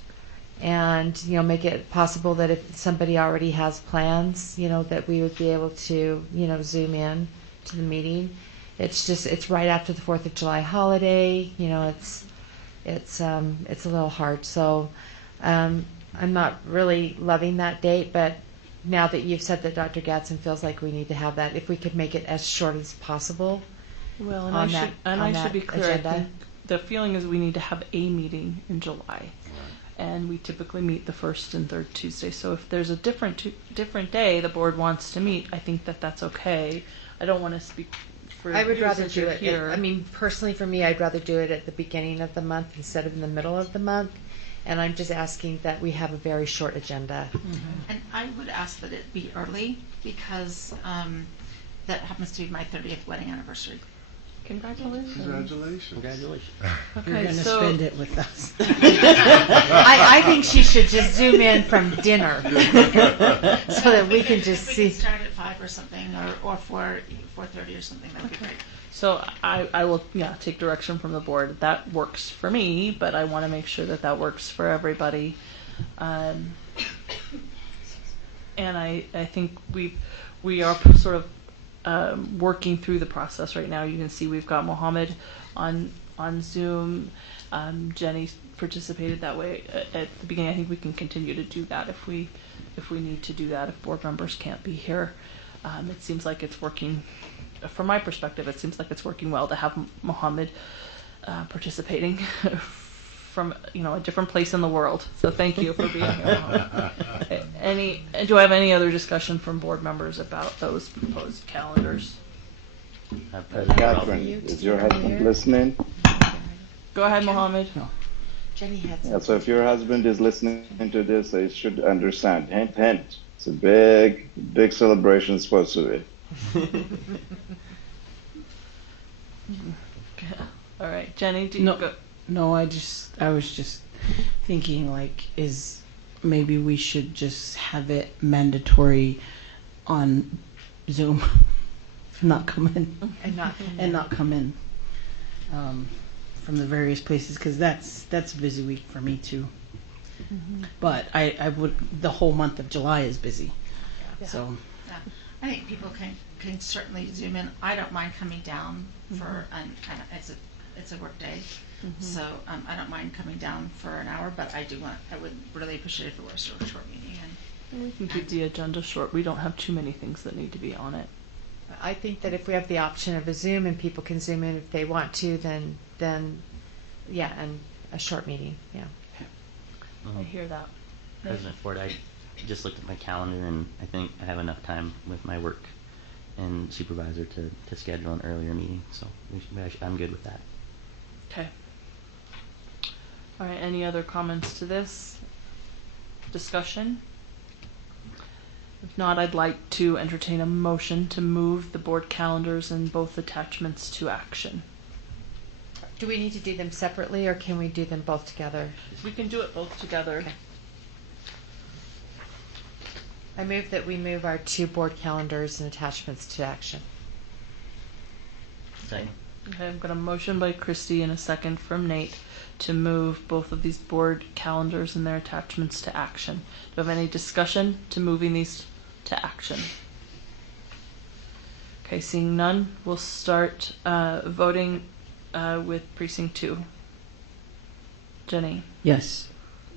and make it possible that if somebody already has plans, that we would be able to Zoom in to the meeting. It's right after the 4th of July holiday. It's a little hard. So I'm not really loving that date, but now that you've said that Dr. Gadsden feels like we need to have that, if we could make it as short as possible. Well, I should be clear. agenda. I think the feeling is we need to have a meeting in July, and we typically meet the first and third Tuesday. So if there's a different day the board wants to meet, I think that's okay. I don't want to speak for I would you rather since do you're it. here. Personally, for me, I'd rather do it at the beginning of the month instead of in the middle of the month. And I'm just asking that we have a very short agenda. And I would ask that it be early because that happens to be my 30th wedding anniversary. Congratulations. Congratulations. Congratulations. You're Okay, gonna so spend it with us. I think she should just zoom in from dinner so that we can just If we see. could start at 5 or something, or 4:30 or something, that would be great. so I will take direction from the board. That works for me, but I want to make sure that that works for everybody. And I think we are sort of working through the process right now. You can see we've got Mohammed on Zoom. Jenny participated that way at the beginning. I think we can continue to do that if we need to do that if board members can't be here. It seems like it's working. From my perspective, it seems like it's working well to have Mohammed participating from a different place in the world. So thank you for being here, Mohammed. Do I have any other discussion from board members about those proposed calendars? President Catherine, you is to your hear. husband listening? Go ahead, Mohammed. Jenny had Yeah, some. so if your husband is listening to this, he should understand. Hint, hint. It's a big, big celebration supposed to be. All right, Jenny, do you No. go? No, I was just thinking maybe we should just have it mandatory on Zoom, not come in And not come in from the various places because that's a busy week for me too. But I would the whole month of July is busy, so Yeah. I think people can certainly zoom in. I don't mind coming down for it's a work day, so I don't mind coming down for an hour. But I would really appreciate if it were a short meeting. And We can keep the agenda short. We don't have too many things that need to be on it. I think that if we have the option of a Zoom and people can zoom in if they want to, then yeah, and a short meeting, yeah. I hear that. President Ford, I just looked at my calendar and I think I have enough time with my work and supervisor to schedule an earlier meeting, so I'm good with that. Okay. All right, any other comments to this discussion? If not, I'd like to entertain a motion to move the board calendars and both attachments to action. Do we need to do them separately or can we do them both together? We can do it both together. Okay. I move that we move our two board calendars and attachments to action. Second. Okay, I've got a motion by Christy and a second from Nate to move both of these board calendars and their attachments to action. Do you have any discussion to moving these to action? Okay, seeing none, we'll start voting with precinct 2. Jenny? yes.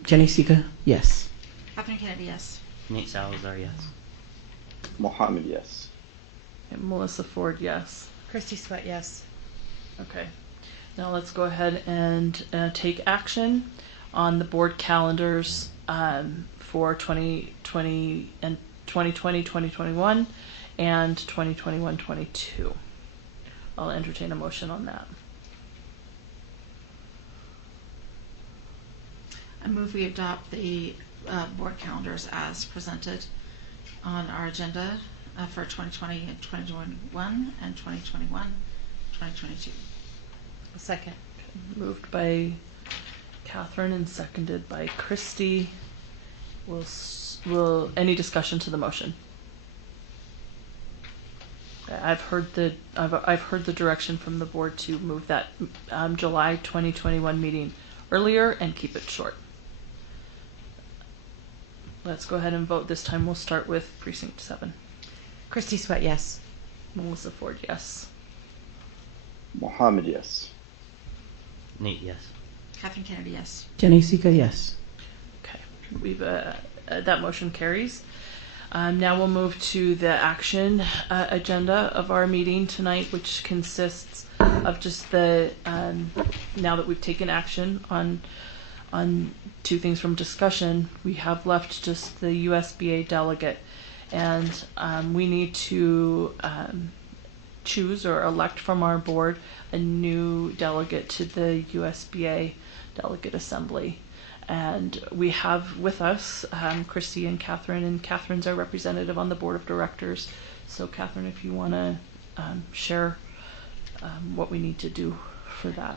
Jenny Sika, yes. Catherine Kennedy, yes. Nate Salazar, yes. Mohammed, yes. And Melissa Ford, yes. Christy Sweat, yes. Okay. Now let's go ahead and take action on the board calendars for 2020 and 2020, 2021, and 2021-22. I'll entertain a motion on that. I move we adopt the board calendars as presented on our agenda for 2020 and 2021 and 2021, 2022. A second. Moved by Catherine and seconded by Christy. Will any discussion to the motion? I've heard the direction from the board to move that July 2021 meeting earlier and keep it short. Let's go ahead and vote. This time we'll start with precinct 7. Christy Sweat, yes. Melissa Ford, yes. Mohammed, yes. Nate, yes. Catherine Kennedy, yes. Jenny Sika, yes. Okay, we've that motion carries. Now we'll move to the action agenda of our meeting tonight, which consists of just the now that we've taken action on 2 things from discussion, we have left just the USBA delegate, and we need to choose or elect from our board a new delegate to the USBA Delegate Assembly. And we have with us Christy and Catherine's our representative on the board of directors. So Catherine, if you want to share what we need to do for that.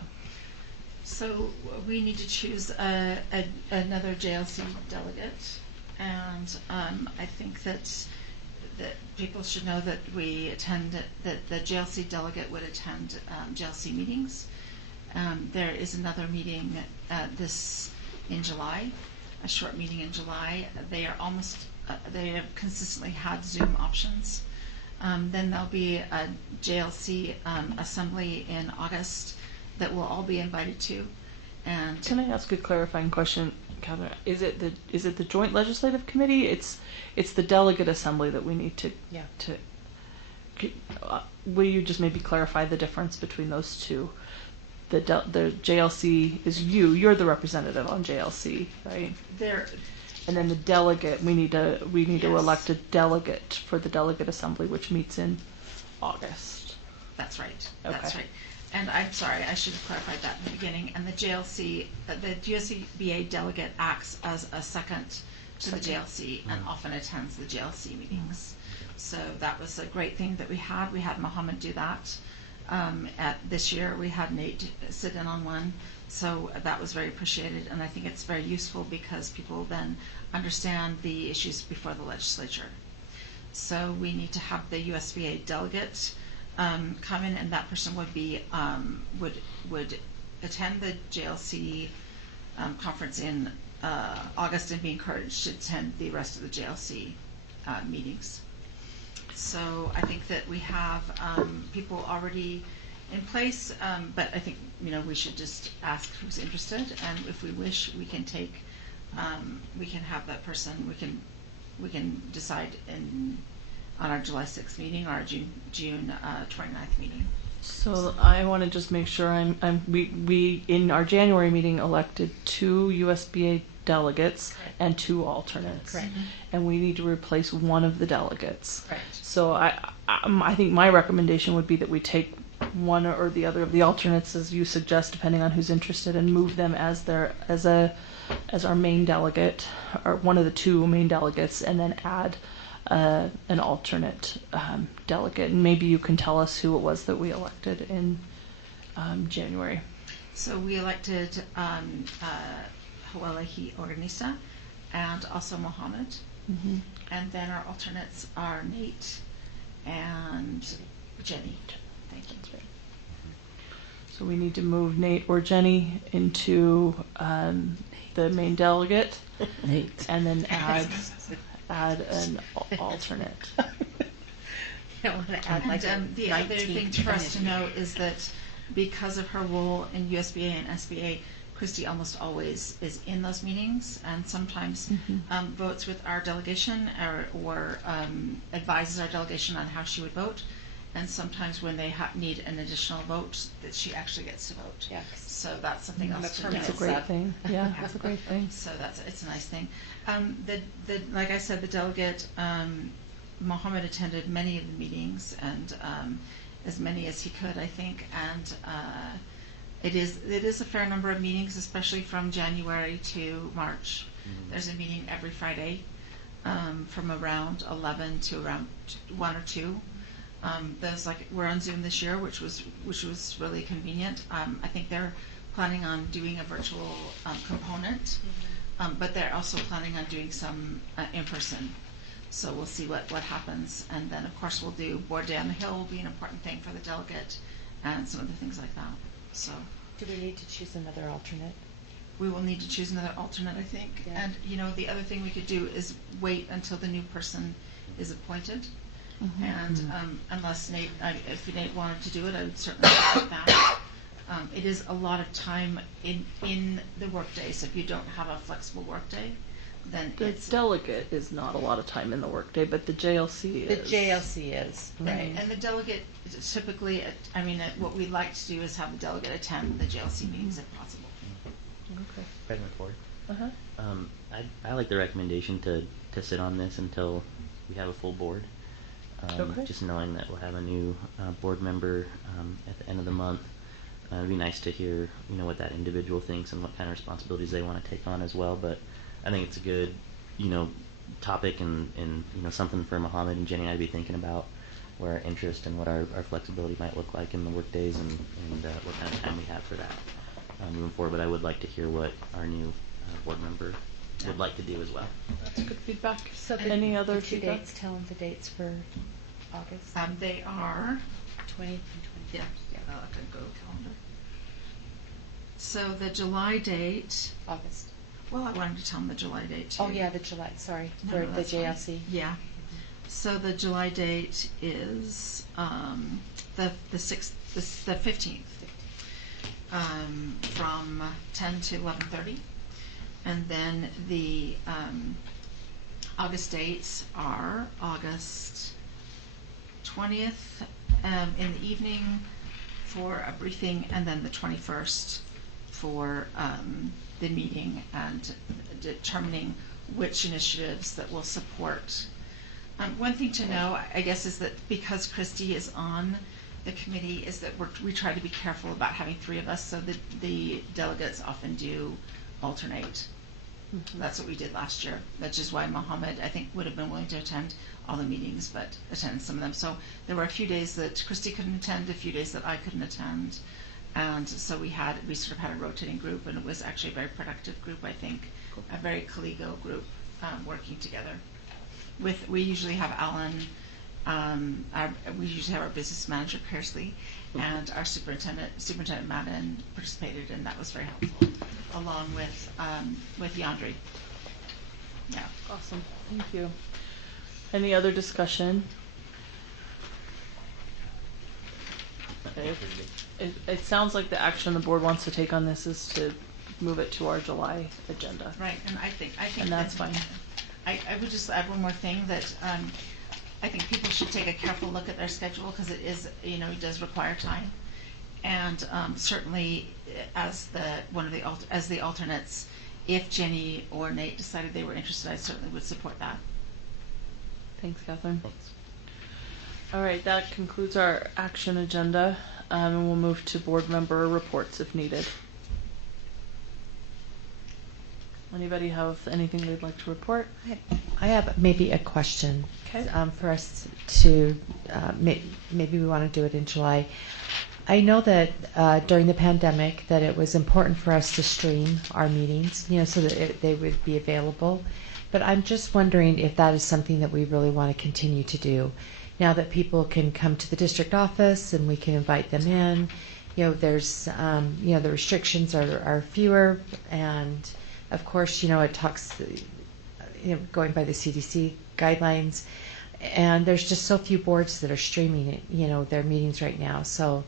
So we need to choose another JLC delegate, and I think that people should know that that the JLC delegate would attend JLC meetings. There is another meeting in July, a short meeting in July. They have consistently had Zoom options. Then there'll be a JLC assembly in August that we'll all be invited to. And can I ask a clarifying question, Catherine? Is it the joint legislative committee? It's the delegate assembly that we need to. Yeah. Will you just maybe clarify the difference between those two? The JLC is you're the representative on JLC, right? And then the delegate, we need to elect a delegate for the delegate assembly, which meets in August. That's right. Okay. That's right. And I'm sorry, I should have clarified that in the beginning. And the GSBA delegate acts as a second to the JLC and often attends the JLC meetings. So that was a great thing that we had. We had Mohammed do that. At this year, we had Nate sit in on one. So that was very appreciated, and I think it's very useful because people then understand the issues before the legislature. So we need to have the USBA delegate come in, and that person would be would attend the JLC conference in August and be encouraged to attend the rest of the JLC meetings. So I think that we have people already in place, but I think we should just ask who's interested, and if we wish, we can we can have that person. We can decide on our July 6th meeting or our June 29th meeting. So I want to just make sure we in our January meeting elected 2 USBA delegates and 2 alternates. Correct. And we need to replace one of the delegates. Correct. So I think my recommendation would be that we take one or the other of the alternates, as you suggest, depending on who's interested, and move them as our main delegate, or one of the 2 main delegates, and then add an alternate delegate. And maybe you can tell us who it was that we elected in January. So we elected Hawalahi Organisa and also Mohammed. Mm-hmm. And then our alternates are Nate and Jenny. Thank you. So we need to move Nate or Jenny into the main delegate, Nate. and then add an alternate. You don't want to add like the other thing for us to know is that because of her role in USBA and SBA, Christy almost always is in those meetings, and sometimes votes with our delegation or advises our delegation on how she would vote. And sometimes when they need an additional vote, that she actually gets to vote. Yes. So that's something else to know. That's a great thing. Yeah, that's a great thing. So it's a nice thing. Like I said, the delegate Mohammed attended many of the meetings, and as many as he could, I think. And it is a fair number of meetings, especially from January to March. Mm-hmm. There's a meeting every Friday from around 11 to around 1 or 2. We're on Zoom this year, which was really convenient. I think they're planning on doing a virtual component, but they're also planning on doing some in person. So we'll see what happens, and then of course we'll do Board Day on the Hill will be an important thing for the delegate, and some other things like that. So do we need to choose another alternate? We will need to choose another alternate, I think. Yeah. And the other thing we could do is wait until the new person is appointed. Mm-hmm. And unless if Nate wanted to do it, I would certainly support that. It is a lot of time in the workday, so if you don't have a flexible workday, then the delegate is not a lot of time in the workday, but the JLC is. The JLC is, right. And the delegate typically, what we'd like to do is have the delegate attend the JLC meetings if possible. Okay. President Ford. Uh-huh. I like the recommendation to sit on this until we have a full board. Okay. Just knowing that we'll have a new board member at the end of the month. It'd be nice to hear, what that individual thinks and what kind of responsibilities they want to take on as well. But I think it's a good, topic and something for Mohammed and Jenny and I to be thinking about, where our interest and what our flexibility might look like in the work days and what kind of time we have for that moving forward. But I would like to hear what our new board member would like to do as well. That's good feedback. So Any other the two feedback? dates, tell them the dates for August. They are, 20th and 21st. yeah, I can go calendar. So the July date, August. well, I wanted to tell them the July date too. Oh, yeah, the July, sorry, No, for no, the that's fine. JLC. Yeah. So the July date is the 15th, from 10 to 11:30, and then the August dates are August 20th in the evening for a briefing, and then the 21st for the meeting and determining which initiatives that will support. One thing to know, I guess, is that because Christy is on the committee, is that we try to be careful about having three of us, so the delegates often do alternate. Mm-hmm. That's what we did last year, which is why Mohammed, I think, would have been willing to attend all the meetings, but attend some of them. So there were a few days that Christy couldn't attend, a few days that I couldn't attend, and so we sort of had a rotating group, and it was actually a very productive group, I think, a very collegial group working together. We usually have Alan, we usually have our business manager, Kersley, and our Superintendent Madden participated, and that was very helpful, along with Yandri. Yeah. Awesome. Thank you. Any other discussion? Okay. It sounds like the action the board wants to take on this is to move it to our July agenda. Right, and I think And that's fine. I would just add one more thing, that I think people should take a careful look at their schedule, because it is, it does require time. And certainly as the alternates, if Jenny or Nate decided they were interested, I certainly would support that. Thanks, Catherine. Thanks. All right, that concludes our action agenda, and we'll move to board member reports if needed. Anybody have anything they'd like to report? I have maybe a question. Okay. For us to, maybe we want to do it in July. I know that during the pandemic that it was important for us to stream our meetings, so that they would be available. But I'm just wondering if that is something that we really want to continue to do. Now that people can come to the district office and we can invite them in, there's, the restrictions are fewer, and of course, it talks, going by the CDC guidelines, and there's just so few boards that are streaming, their meetings right now. So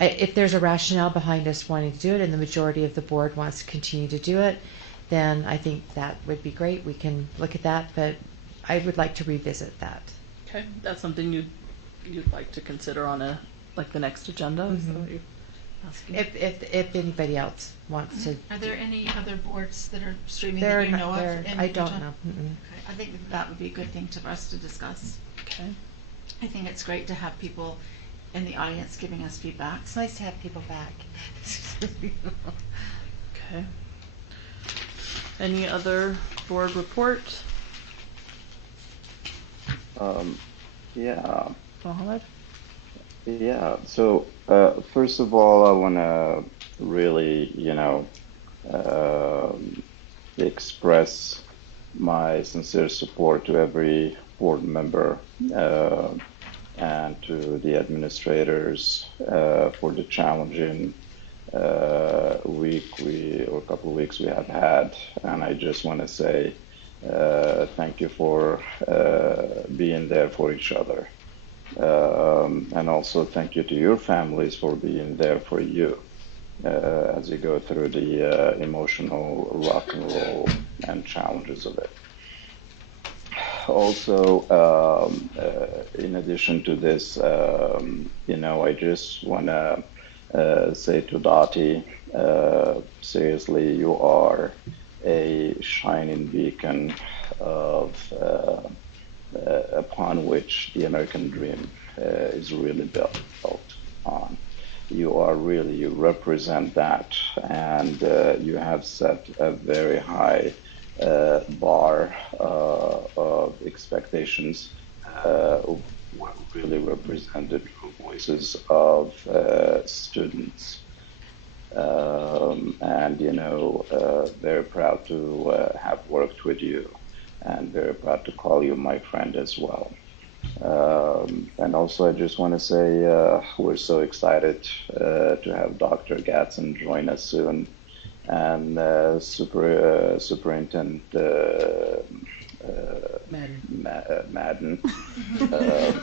if there's a rationale behind us wanting to do it and the majority of the board wants to continue to do it, then I think that would be great. We can look at that, but I would like to revisit that. Okay, that's something you'd like to consider on the next agenda? Is that what you're asking? If anybody else wants to. Are there any other boards that are streaming There that you know of? I don't know. Mm-mm. Okay. I think that would be a good thing for us to discuss. Okay. I think it's great to have people in the audience giving us feedback. It's nice to have people back. Okay. Any other board report? Yeah. Mohammed? Yeah. So first of all, I want to really, express my sincere support to every board member and to the administrators for the challenging couple of weeks we have had, and I just want to say thank you for being there for each other, and also thank you to your families for being there for you as you go through the emotional rock and roll and challenges of it. Also, in addition to this, I just want to say to Dottie, seriously, you are a shining beacon of upon which the American dream is really built on. you represent that, and you have set a very high bar of expectations. Really represented voices of students. And very proud to have worked with you, and very proud to call you my friend as well. And also, I just want to say we're so excited to have Dr. Gatson join us soon, and Superintendent Madden.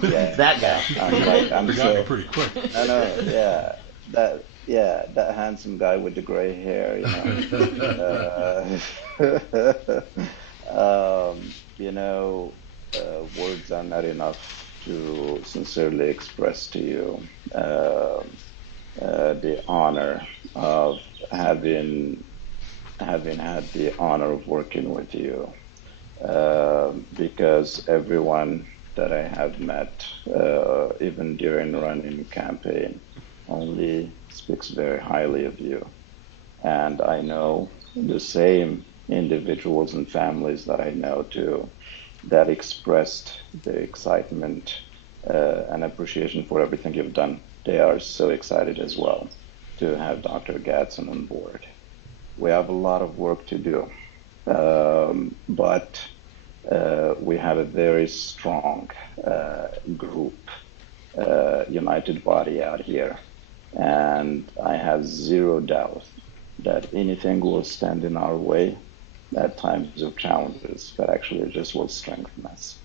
Yeah, That guy. I'm Forgot me pretty quick. I know, that handsome guy with the gray hair, words are not enough to sincerely express to you the honor of having had the honor of working with you, because everyone that I have met, even during running campaign, only speaks very highly of you. And I know the same individuals and families that I know too, that expressed their excitement and appreciation for everything you've done. They are so excited as well to have Dr. Gatson on board. We have a lot of work to do, but we have a very strong group, united body out here. And I have zero doubt that anything will stand in our way at times of challenges, but actually just will strengthen us.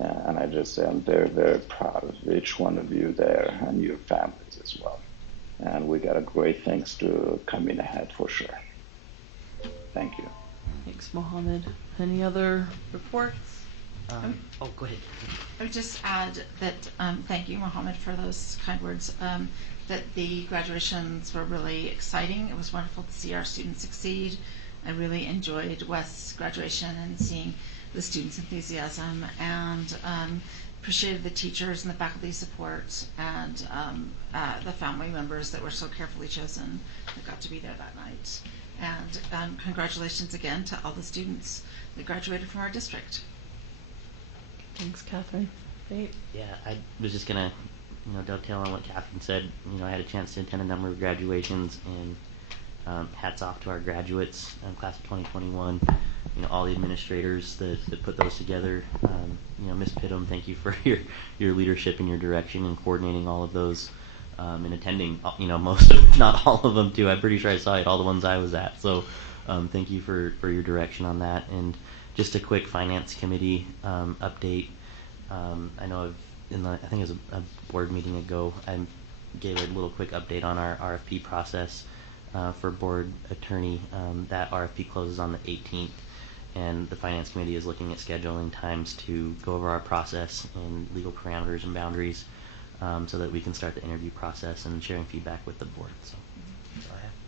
And I just say I'm very, very proud of each one of you there and your families as well. And we got a great things to come in ahead for sure. Thank you. Thanks, Mohammed. Any other reports? Go ahead. I would just add that thank you, Mohammed, for those kind words. That the graduations were really exciting. It was wonderful to see our students succeed. I really enjoyed Wes's graduation and seeing the students' enthusiasm, and appreciated the teachers and the faculty support, and the family members that were so carefully chosen that got to be there that night. And congratulations again to all the students that graduated from our district. Thanks, Catherine. Great. Yeah, I was just gonna, dovetail on what Catherine said. I had a chance to attend a number of graduations, and hats off to our graduates, class of 2021. All the administrators that put those together. Ms. Pittum, thank you for your leadership and your direction in coordinating all of those, and attending. Most of, not all of them too. I'm pretty sure I saw it, all the ones I was at. So, thank you for your direction on that. And just a quick finance committee update. I know I think it was a board meeting ago, I gave a little quick update on our RFP process for board attorney. That RFP closes on the 18th, and the finance committee is looking at scheduling times to go over our process and legal parameters and boundaries, so that we can start the interview process and sharing feedback with the board. So,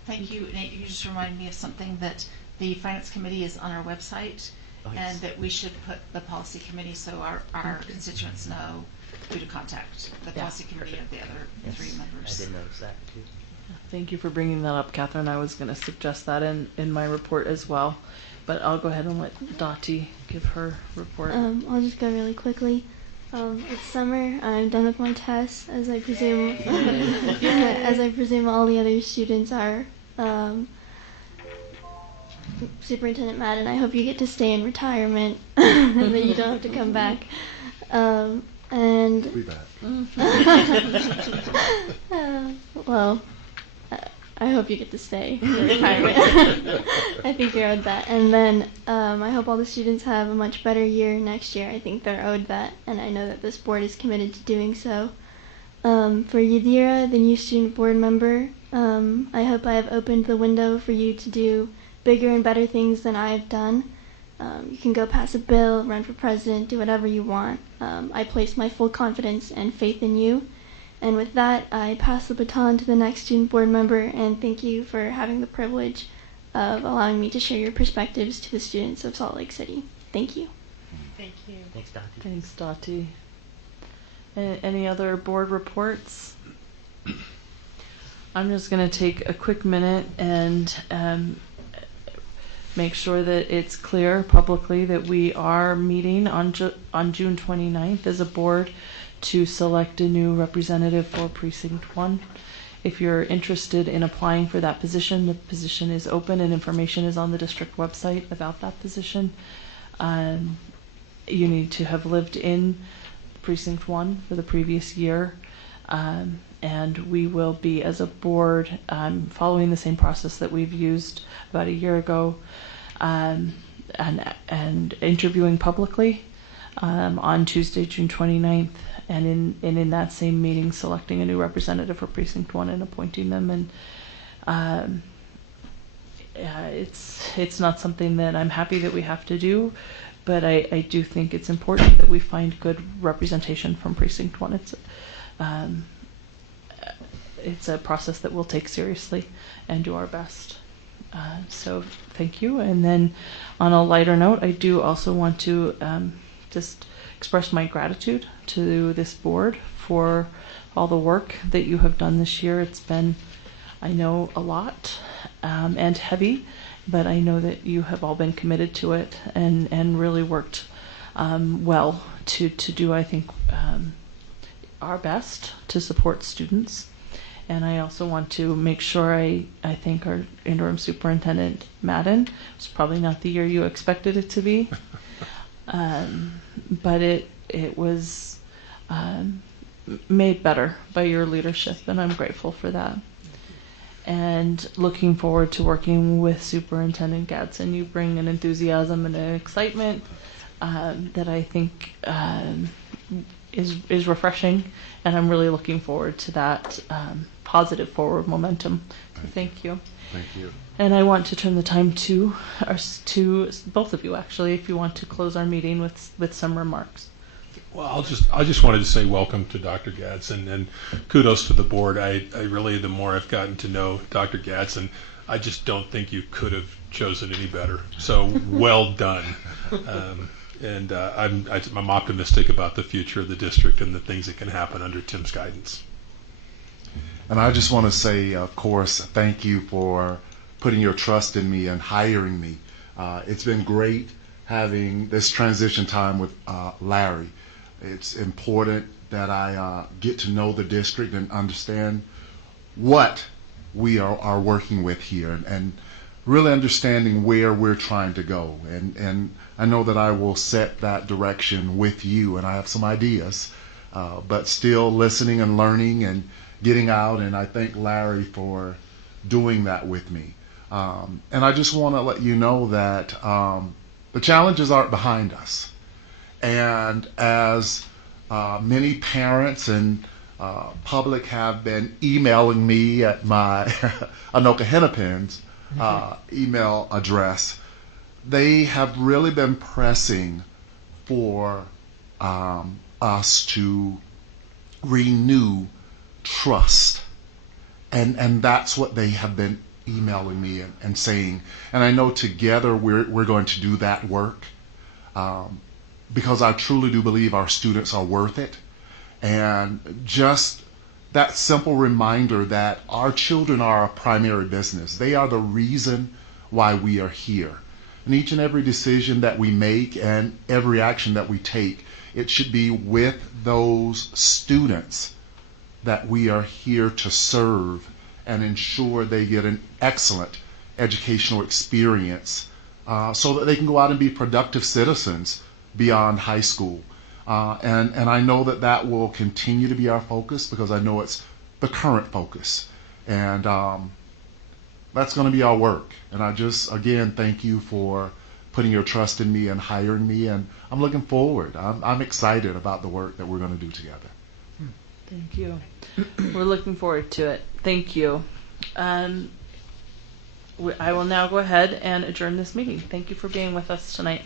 Thank you, Nate. You just reminded me of something, that the finance committee is on our website. Oh, yes. And that we should put the policy committee so our constituents know who to contact, the policy committee of the other three members. I did notice that too. Thank you for bringing that up, Catherine. I was going to suggest that in my report as well, but I'll go ahead and let Dottie give her report. I'll just go really quickly. It's summer. I'm done with my tests, as I presume, all the other students are. Superintendent Madden, I hope you get to stay in retirement and that you don't have to come back. And We'll be back. Well, I hope you get to stay in retirement. I think you're owed that. And then I hope all the students have a much better year next year. I think they're owed that, and I know that this board is committed to doing so. For Yadira, the new student board member, I hope I have opened the window for you to do bigger and better things than I've done. You can go pass a bill, run for president, do whatever you want. I place my full confidence and faith in you. And with that, I pass the baton to the next student board member, and thank you for having the privilege of allowing me to share your perspectives to the students of Salt Lake City. Thank you. Thank you. Thanks, Dottie. Thanks, Dottie. Any other board reports? I'm just going to take a quick minute and make sure that it's clear publicly that we are meeting on June 29th as a board to select a new representative for Precinct 1. If you're interested in applying for that position, the position is open and information is on the district website about that position. You need to have lived in Precinct 1 for the previous year. And we will be, as a board, following the same process that we've used about a year ago, and interviewing publicly on Tuesday, June 29th, and in that same meeting, selecting a new representative for Precinct 1 and appointing them. And it's not something that I'm happy that we have to do, but I do think it's important that we find good representation from Precinct 1. It's a process that we'll take seriously and do our best. So thank you. And then on a lighter note, I do also want to just express my gratitude to this board for all the work that you have done this year. It's been, I know, a lot and heavy, but I know that you have all been committed to it and really worked well to do, I think, our best to support students. And I also want to make sure I thank our interim superintendent, Madden. It's probably not the year you expected it to be, but it was made better by your leadership, and I'm grateful for that. And looking forward to working with Superintendent Gadsden. You bring an enthusiasm and an excitement that I think is refreshing, and I'm really looking forward to that positive forward momentum. So thank you. Thank you. And I want to turn the time to both of you, actually, if you want to close our meeting with some remarks. Well, I just wanted to say welcome to Dr. Gadsden and kudos to the board. I really, the more I've gotten to know Dr. Gadsden, I just don't think you could have chosen any better. So well done. And I'm optimistic about the future of the district and the things that can happen under Tim's guidance. And I just want to say, of course, thank you for putting your trust in me and hiring me. It's been great having this transition time with Larry. It's important that I get to know the district and understand what we are working with here and really understanding where we're trying to go. And I know that I will set that direction with you, and I have some ideas, but still listening and learning and getting out, and I thank Larry for doing that with me. And I just want to let you know that the challenges aren't behind us. And as many parents and public have been emailing me at my Anoka Hennepin's email address, they have really been pressing for us to renew trust. And that's what they have been emailing me and saying. And I know together we're going to do that work because I truly do believe our students are worth it. And just that simple reminder that our children are our primary business. They are the reason why we are here. And each and every decision that we make and every action that we take, it should be with those students that we are here to serve and ensure they get an excellent educational experience so that they can go out and be productive citizens beyond high school. And I know that will continue to be our focus because I know it's the current focus. And that's going to be our work. And I just, again, thank you for putting your trust in me and hiring me. And I'm looking forward. I'm excited about the work that we're going to do together. Thank you. We're looking forward to it. Thank you. I will now go ahead and adjourn this meeting. Thank you for being with us tonight.